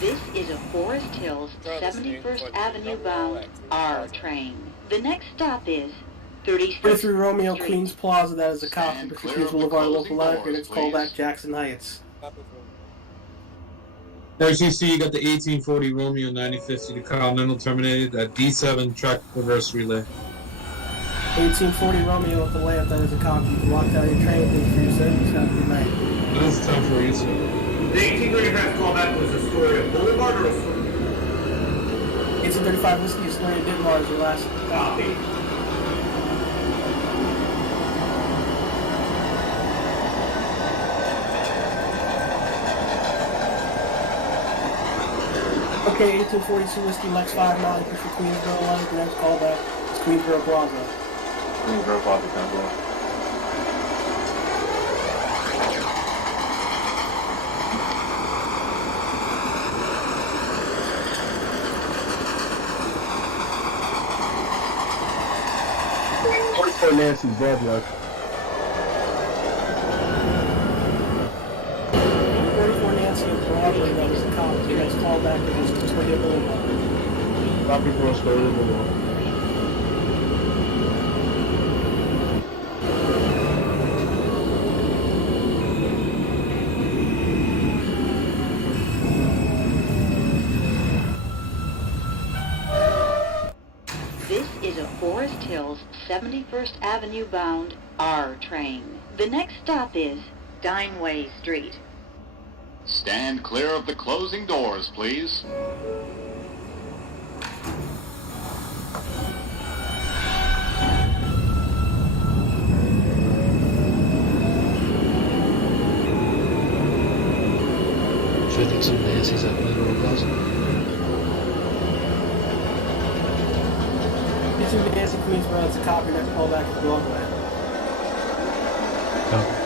This is a Forest Hills 71st Avenue bound R train. The next stop is 33 Romeo, Queens Plaza, that is a copy. Between Queens Boulevard, local line. Your next callback, Jackson Heights. RCC, you got the 1840 Romeo 9050 to Continental terminated at D7 track reverse relay. 1840 Romeo with the lamp, that is a copy. You can lock down your train. Thanks for your service. Have a good night. That's time for you, sir. The 1835 callback was Astoria Boulevard or Astoria? 1835 Whiskey, Astoria Ditmar is your last copy. Okay, 1842 Whiskey, Lex 59, push for Queensboro line. The next callback is Queensboro Plaza. Queensboro Plaza, sounds well. For Nancy, bad luck. 44 Nancy and Broadway, that is a copy. The next callback is Astoria Boulevard. Copy for Astoria Boulevard. This is a Forest Hills 71st Avenue bound R train. The next stop is Steinway Street. Stand clear of the closing doors, please. Nancy's at Queensboro Plaza. 52 Nancy, Queensboro, it's a copy. Next callback is Broadway. Copy.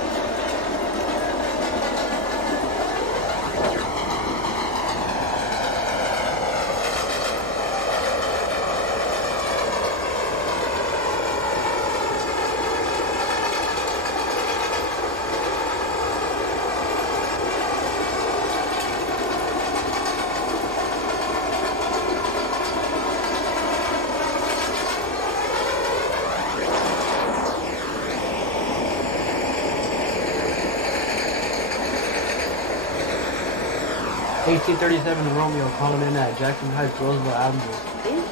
Romeo calling in at Jackson Heights, Roosevelt Avenue. This is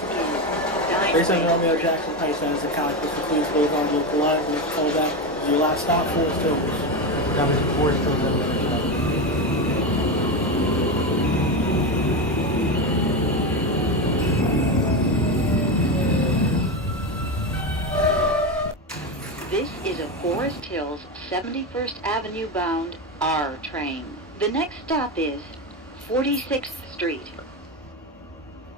37 Romeo, Jackson Heights, that is a copy. Push for Queens Boulevard, local line. The next callback is your last stop, Forest Hills. That was Forest Hills, that was This is a Forest Hills 71st Avenue bound R train. The next stop is 46th Street.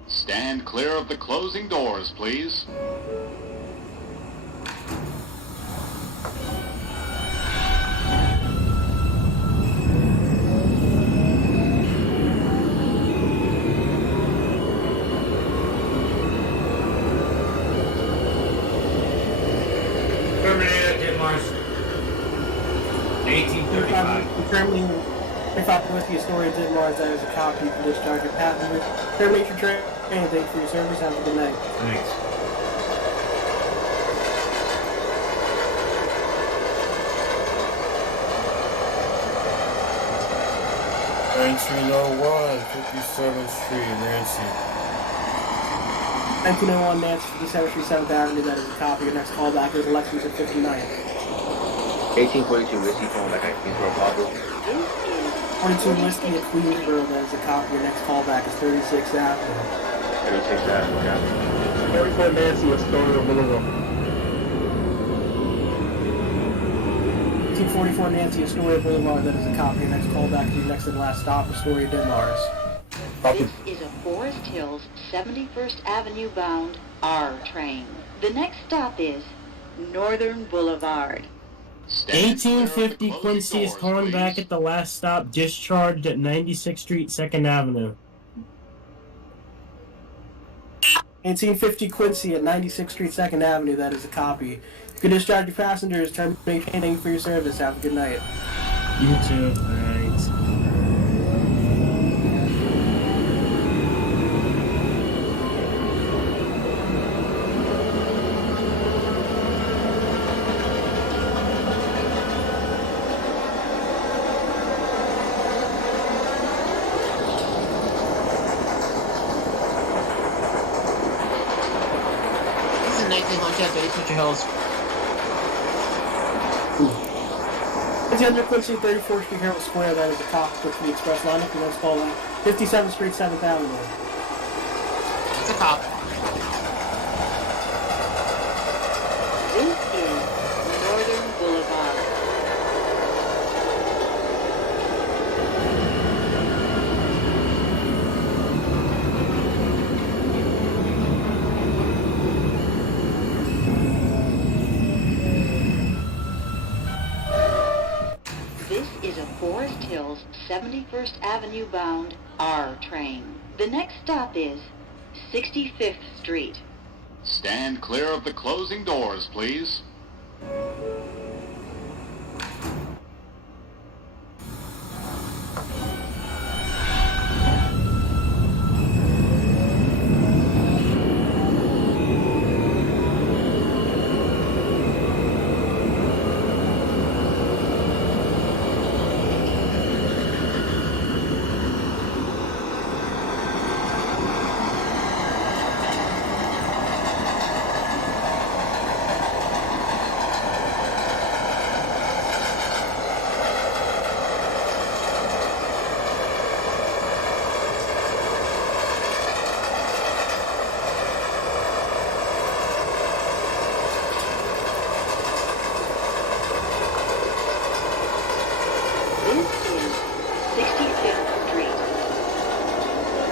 Stand clear of the closing doors, please. Terminated at Mars. 1835. Determining if I with the Astoria Ditmars, that is a copy for discharge your passenger. Terminate your train. Thank you for your service. Have a good night. Thanks. $1901, 57th Street, Nancy. 1901 Nancy, 57th Street, 7th Avenue, that is a copy. Your next callback is Lexington 59. 1842 Whiskey calling back at Kingsborough Plaza. 42 Whiskey at Queensboro, that is a copy. Your next callback is 36th Avenue. 36th Avenue, yeah. 44 Nancy, Astoria Boulevard. 1844 Nancy Astoria Boulevard, that is a copy. Your next callback is your next and last stop, Astoria Denmars. This is a Forest Hills 71st Avenue bound R train. The next stop is Northern Boulevard. 1850 Quincy is calling back at the last stop, discharged at 96th Street, 2nd Avenue. 1850 Quincy at 96th Street, 2nd Avenue, that is a copy. You can discharge your passengers, terminate training for your service. Have a good night. You too. Alright. This is 1900 at Base Hills. 1800 Quincy, 34th Street, Herald Square, that is a copy for the express line. If you want to call that 57th Street, 7th Avenue. It's a cop. This is Northern Boulevard. This is a Forest Hills 71st Avenue bound R train. The next stop is 65th Street. Stand clear of the closing doors, please. This is 65th Street.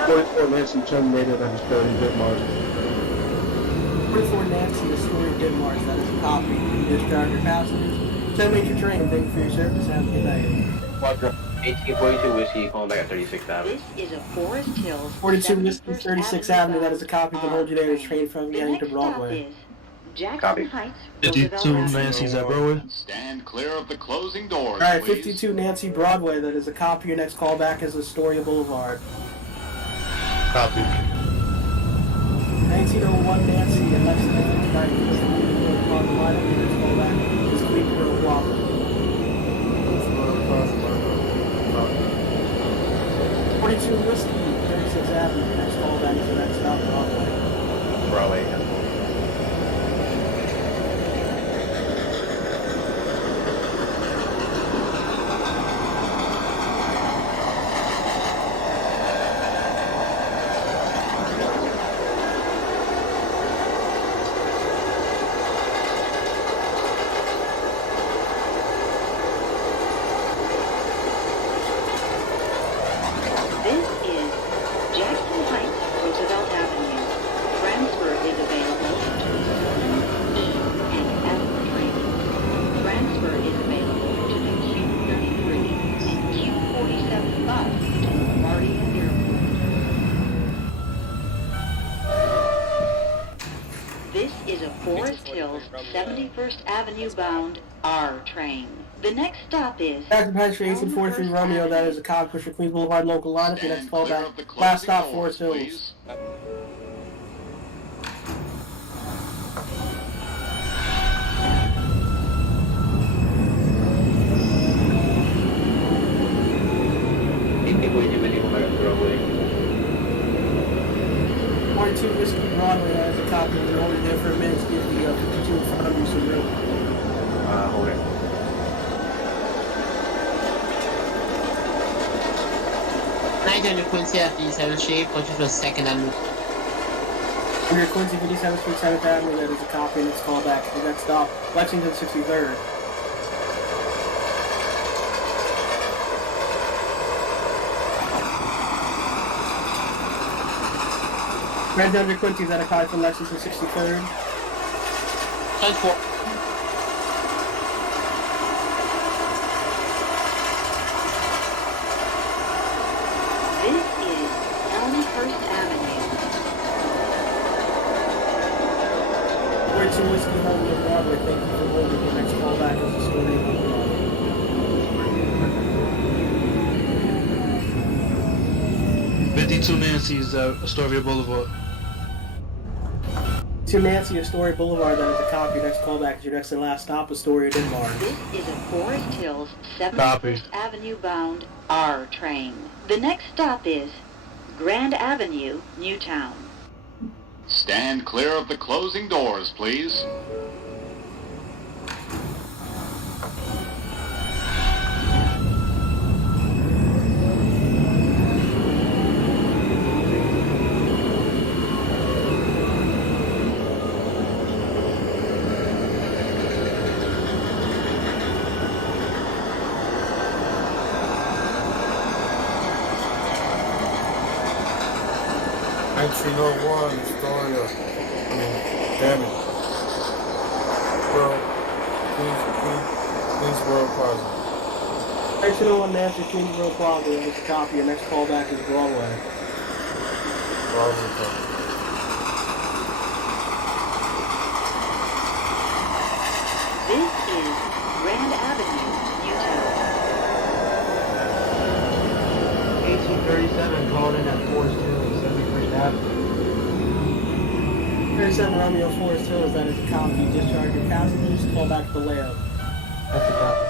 44 Nancy terminated at Astoria Denmark. 44 Nancy Astoria Denmars, that is a copy. You can discharge your passengers, terminate your train. Thank you for your service. Have a good night. 1842 Whiskey calling back at 36th Avenue. This is a Forest Hills 42 Whiskey, 71st 36th Avenue, that is a copy. You can hold you there. Is train from The getting to next stop Broadway. is Jackson Copy. Heights, 52 Roosevelt Nancy's at Avenue. Broadway. Stand clear of the closing doors, Alright, please. 52 Nancy Broadway, that is a copy. Your next callback is Astoria Boulevard. Copy. 1901 Nancy and Lexington, tonight. On the line, your next callback is Queensboro Plaza. 42 Whiskey, 36th Avenue, your next callback is the next stop, Broadway. Broadway, yeah. This is Jackson Heights, Roosevelt Avenue. Transfer is available to the Southern E and F trains. Transfer is available to the Q33 and Q47 bus to LaGuardia Airport. This is a Forest Hills 71st Avenue bound R train. The next stop is Jackson Heights for 1843 Romeo, that is a copy. Push your Queens Boulevard local line. Your next callback, last stop, Forest Hills. Broadway. 42 Whiskey Broadway, that is a copy. You can hold it there for a minute to give the 52 in front of you some room. Hold it. 800 Quincy at 57th Street, approaching for 2nd Avenue. 100 Quincy, 57th Street, 7th Avenue, that is a copy, next call back. The next stop, Lexington 63rd. Red 100 Quincy, is that a copy from Lexington 63rd? 10-4. This is Elmhurst Avenue. 42 Whiskey Romeo Broadway, thank you for holding. The next call back is the story of Boulevard. 52 Nancy's Astoria Boulevard. To Nancy, Astoria Boulevard, that is a copy. Next call back is your next and last stop, Astoria, Denmark. This is a Forest Hills Copy. 71st Avenue bound R train. The next stop is Grand Avenue, Newtown. Stand clear of the closing doors, please. One Astoria. Damn it. Bro, Queensboro Plaza. 1901 Nancy, Queensboro Plaza, that is a copy. Your next call back is Broadway. This is Grand Avenue, Newtown. 1837 calling in at Forest Hills, 71st Avenue. 37 Romeo Forest Hills, that is a copy. Discharge your passengers, call back the layout. That's a copy.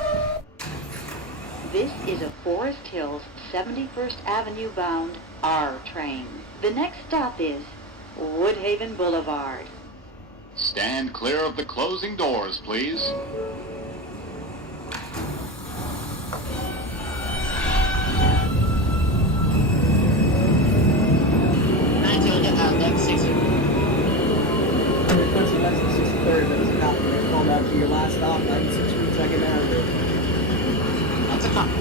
This is a Forest Hills 71st Avenue bound R train. The next stop is Woodhaven Boulevard. Stand clear of the closing doors, please. Lexington 63rd, that is a copy. Next call back to your last stop, 96th Street, 2nd Avenue. That's a copy.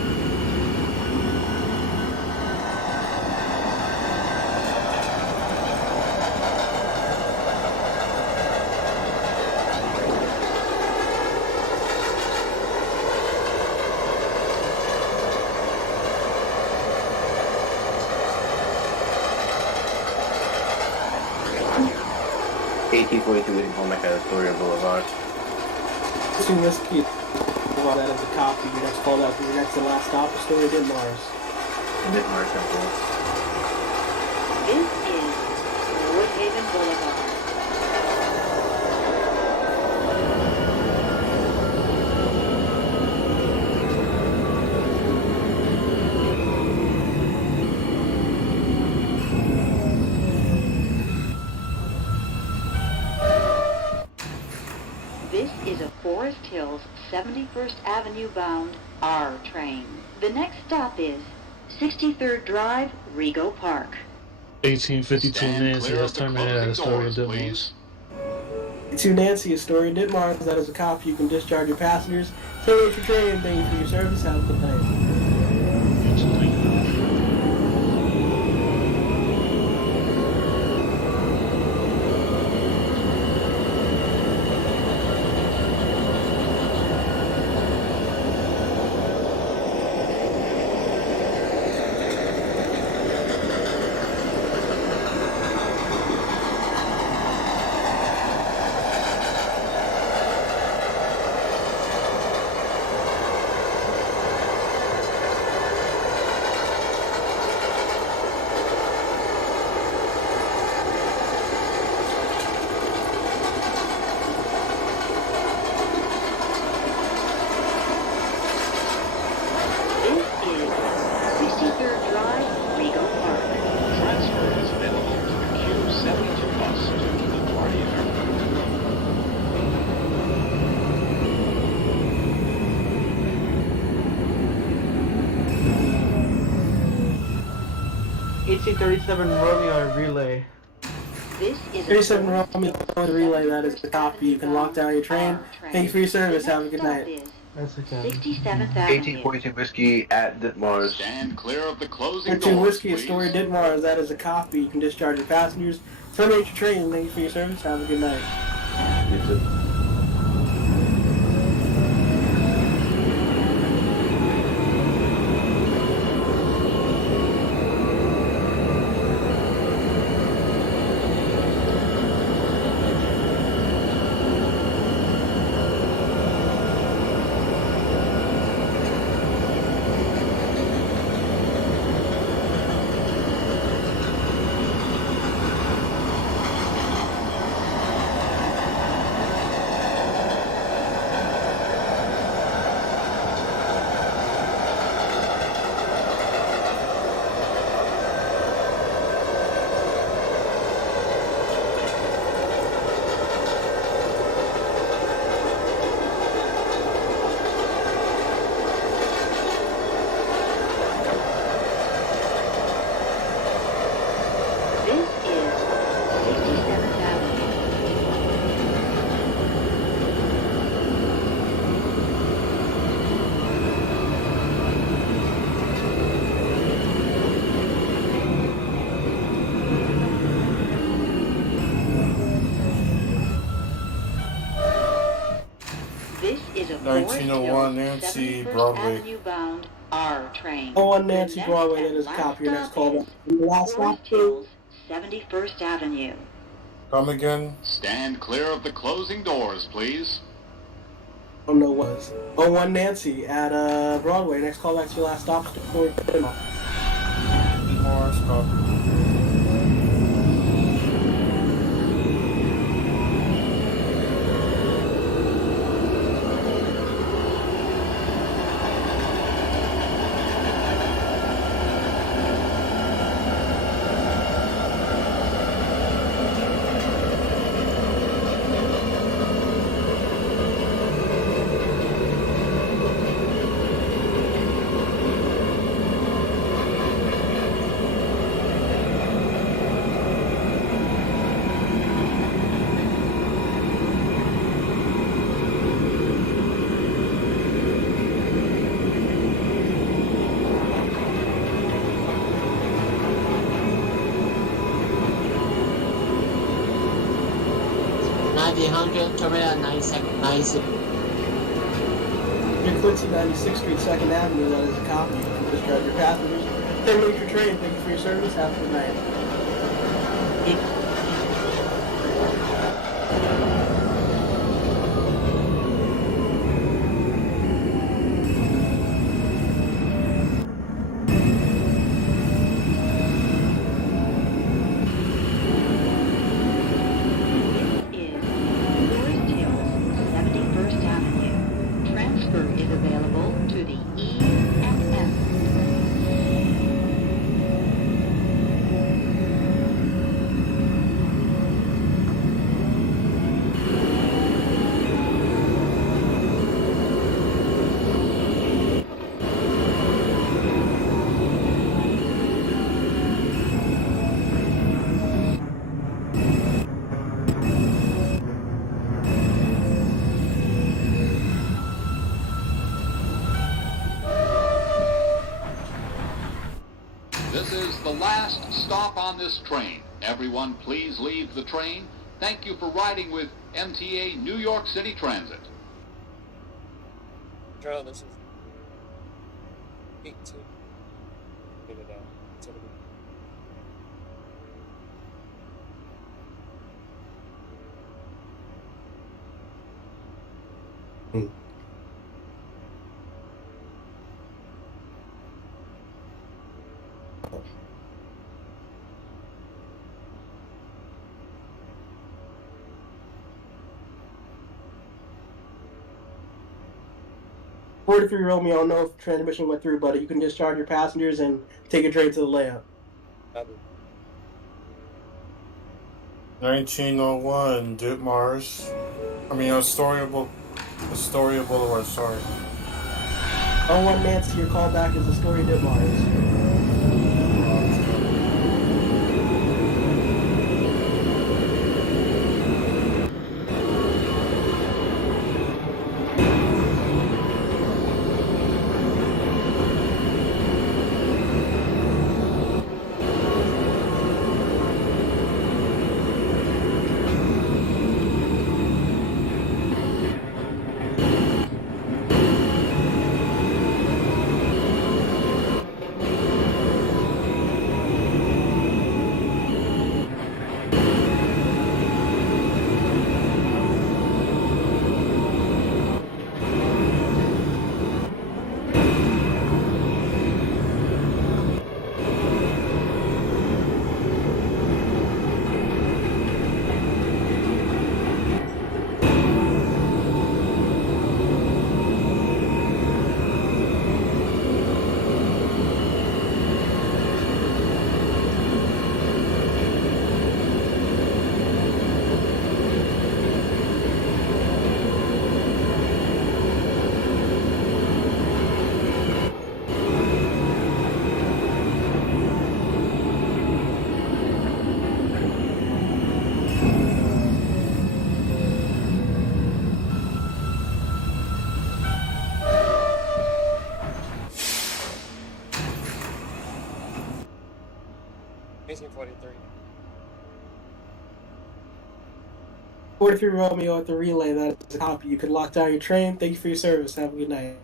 Waiting home at Astoria Boulevard. 2 Whiskey, well, that is a copy. Your next call back to your next and last stop, Astoria, Denmark. Denmark Temple. This is Woodhaven Boulevard. This is a Forest Hills 71st Avenue bound R train. The next stop is 63rd Drive, Rego Park. 1852 Nancy has terminated at Astoria Denmark. 2 Nancy, Astoria, Denmark, that is a copy. You can discharge your passengers. Terminate your train, thank you for your service. Have a good night. 1837 Romeo relay. This is 37 Romeo relay, that is the copy. You can lock down your train. Thank you for your service. Have a good night. That's okay. 67th Avenue. 1842 Whiskey at Ditmars. Stand clear of the closing 42 doors, Whiskey, please. Astoria, Ditmars, that is a copy. You can discharge your passengers. Terminate your train. Thank you for your service. Have a good night. You too. This is 67th Avenue. This is a 1901 Nancy, 71st Broadway. Avenue bound R train. 01 Nancy The next Broadway, that and is a last copy. Your next stop call is back. The last stop Forest Hills, 71st Avenue. Come again? Stand clear of the closing doors, please. Oh no, was 01 Nancy at Broadway. Next call back to your last stop. Ditmars, copy. Terminate at 96. Your Quincy 96th Street, 2nd Avenue, that is a copy. You can discharge your passengers. Terminate your train. Thank you for your service. Have a good night. Forest Hills, 71st Avenue. Transfer is available to the E and F. This is the last stop on this train. Everyone, please leave the train. Thank you for riding with MTA New York City Transit. Charlie, this is 18. Get it out. It's gonna be- Hmm. 43 Romeo, I don't know if the transmission went through, but you can discharge your passengers and take a train to the layout. 1901 Ditmars. I mean, Astoria Boulevard, sorry. 01 Nancy, your call back is Astoria Ditmars. 43. 43 Romeo at the relay, that is a copy. You can lock down your train. Thank you for your service. Have a good night.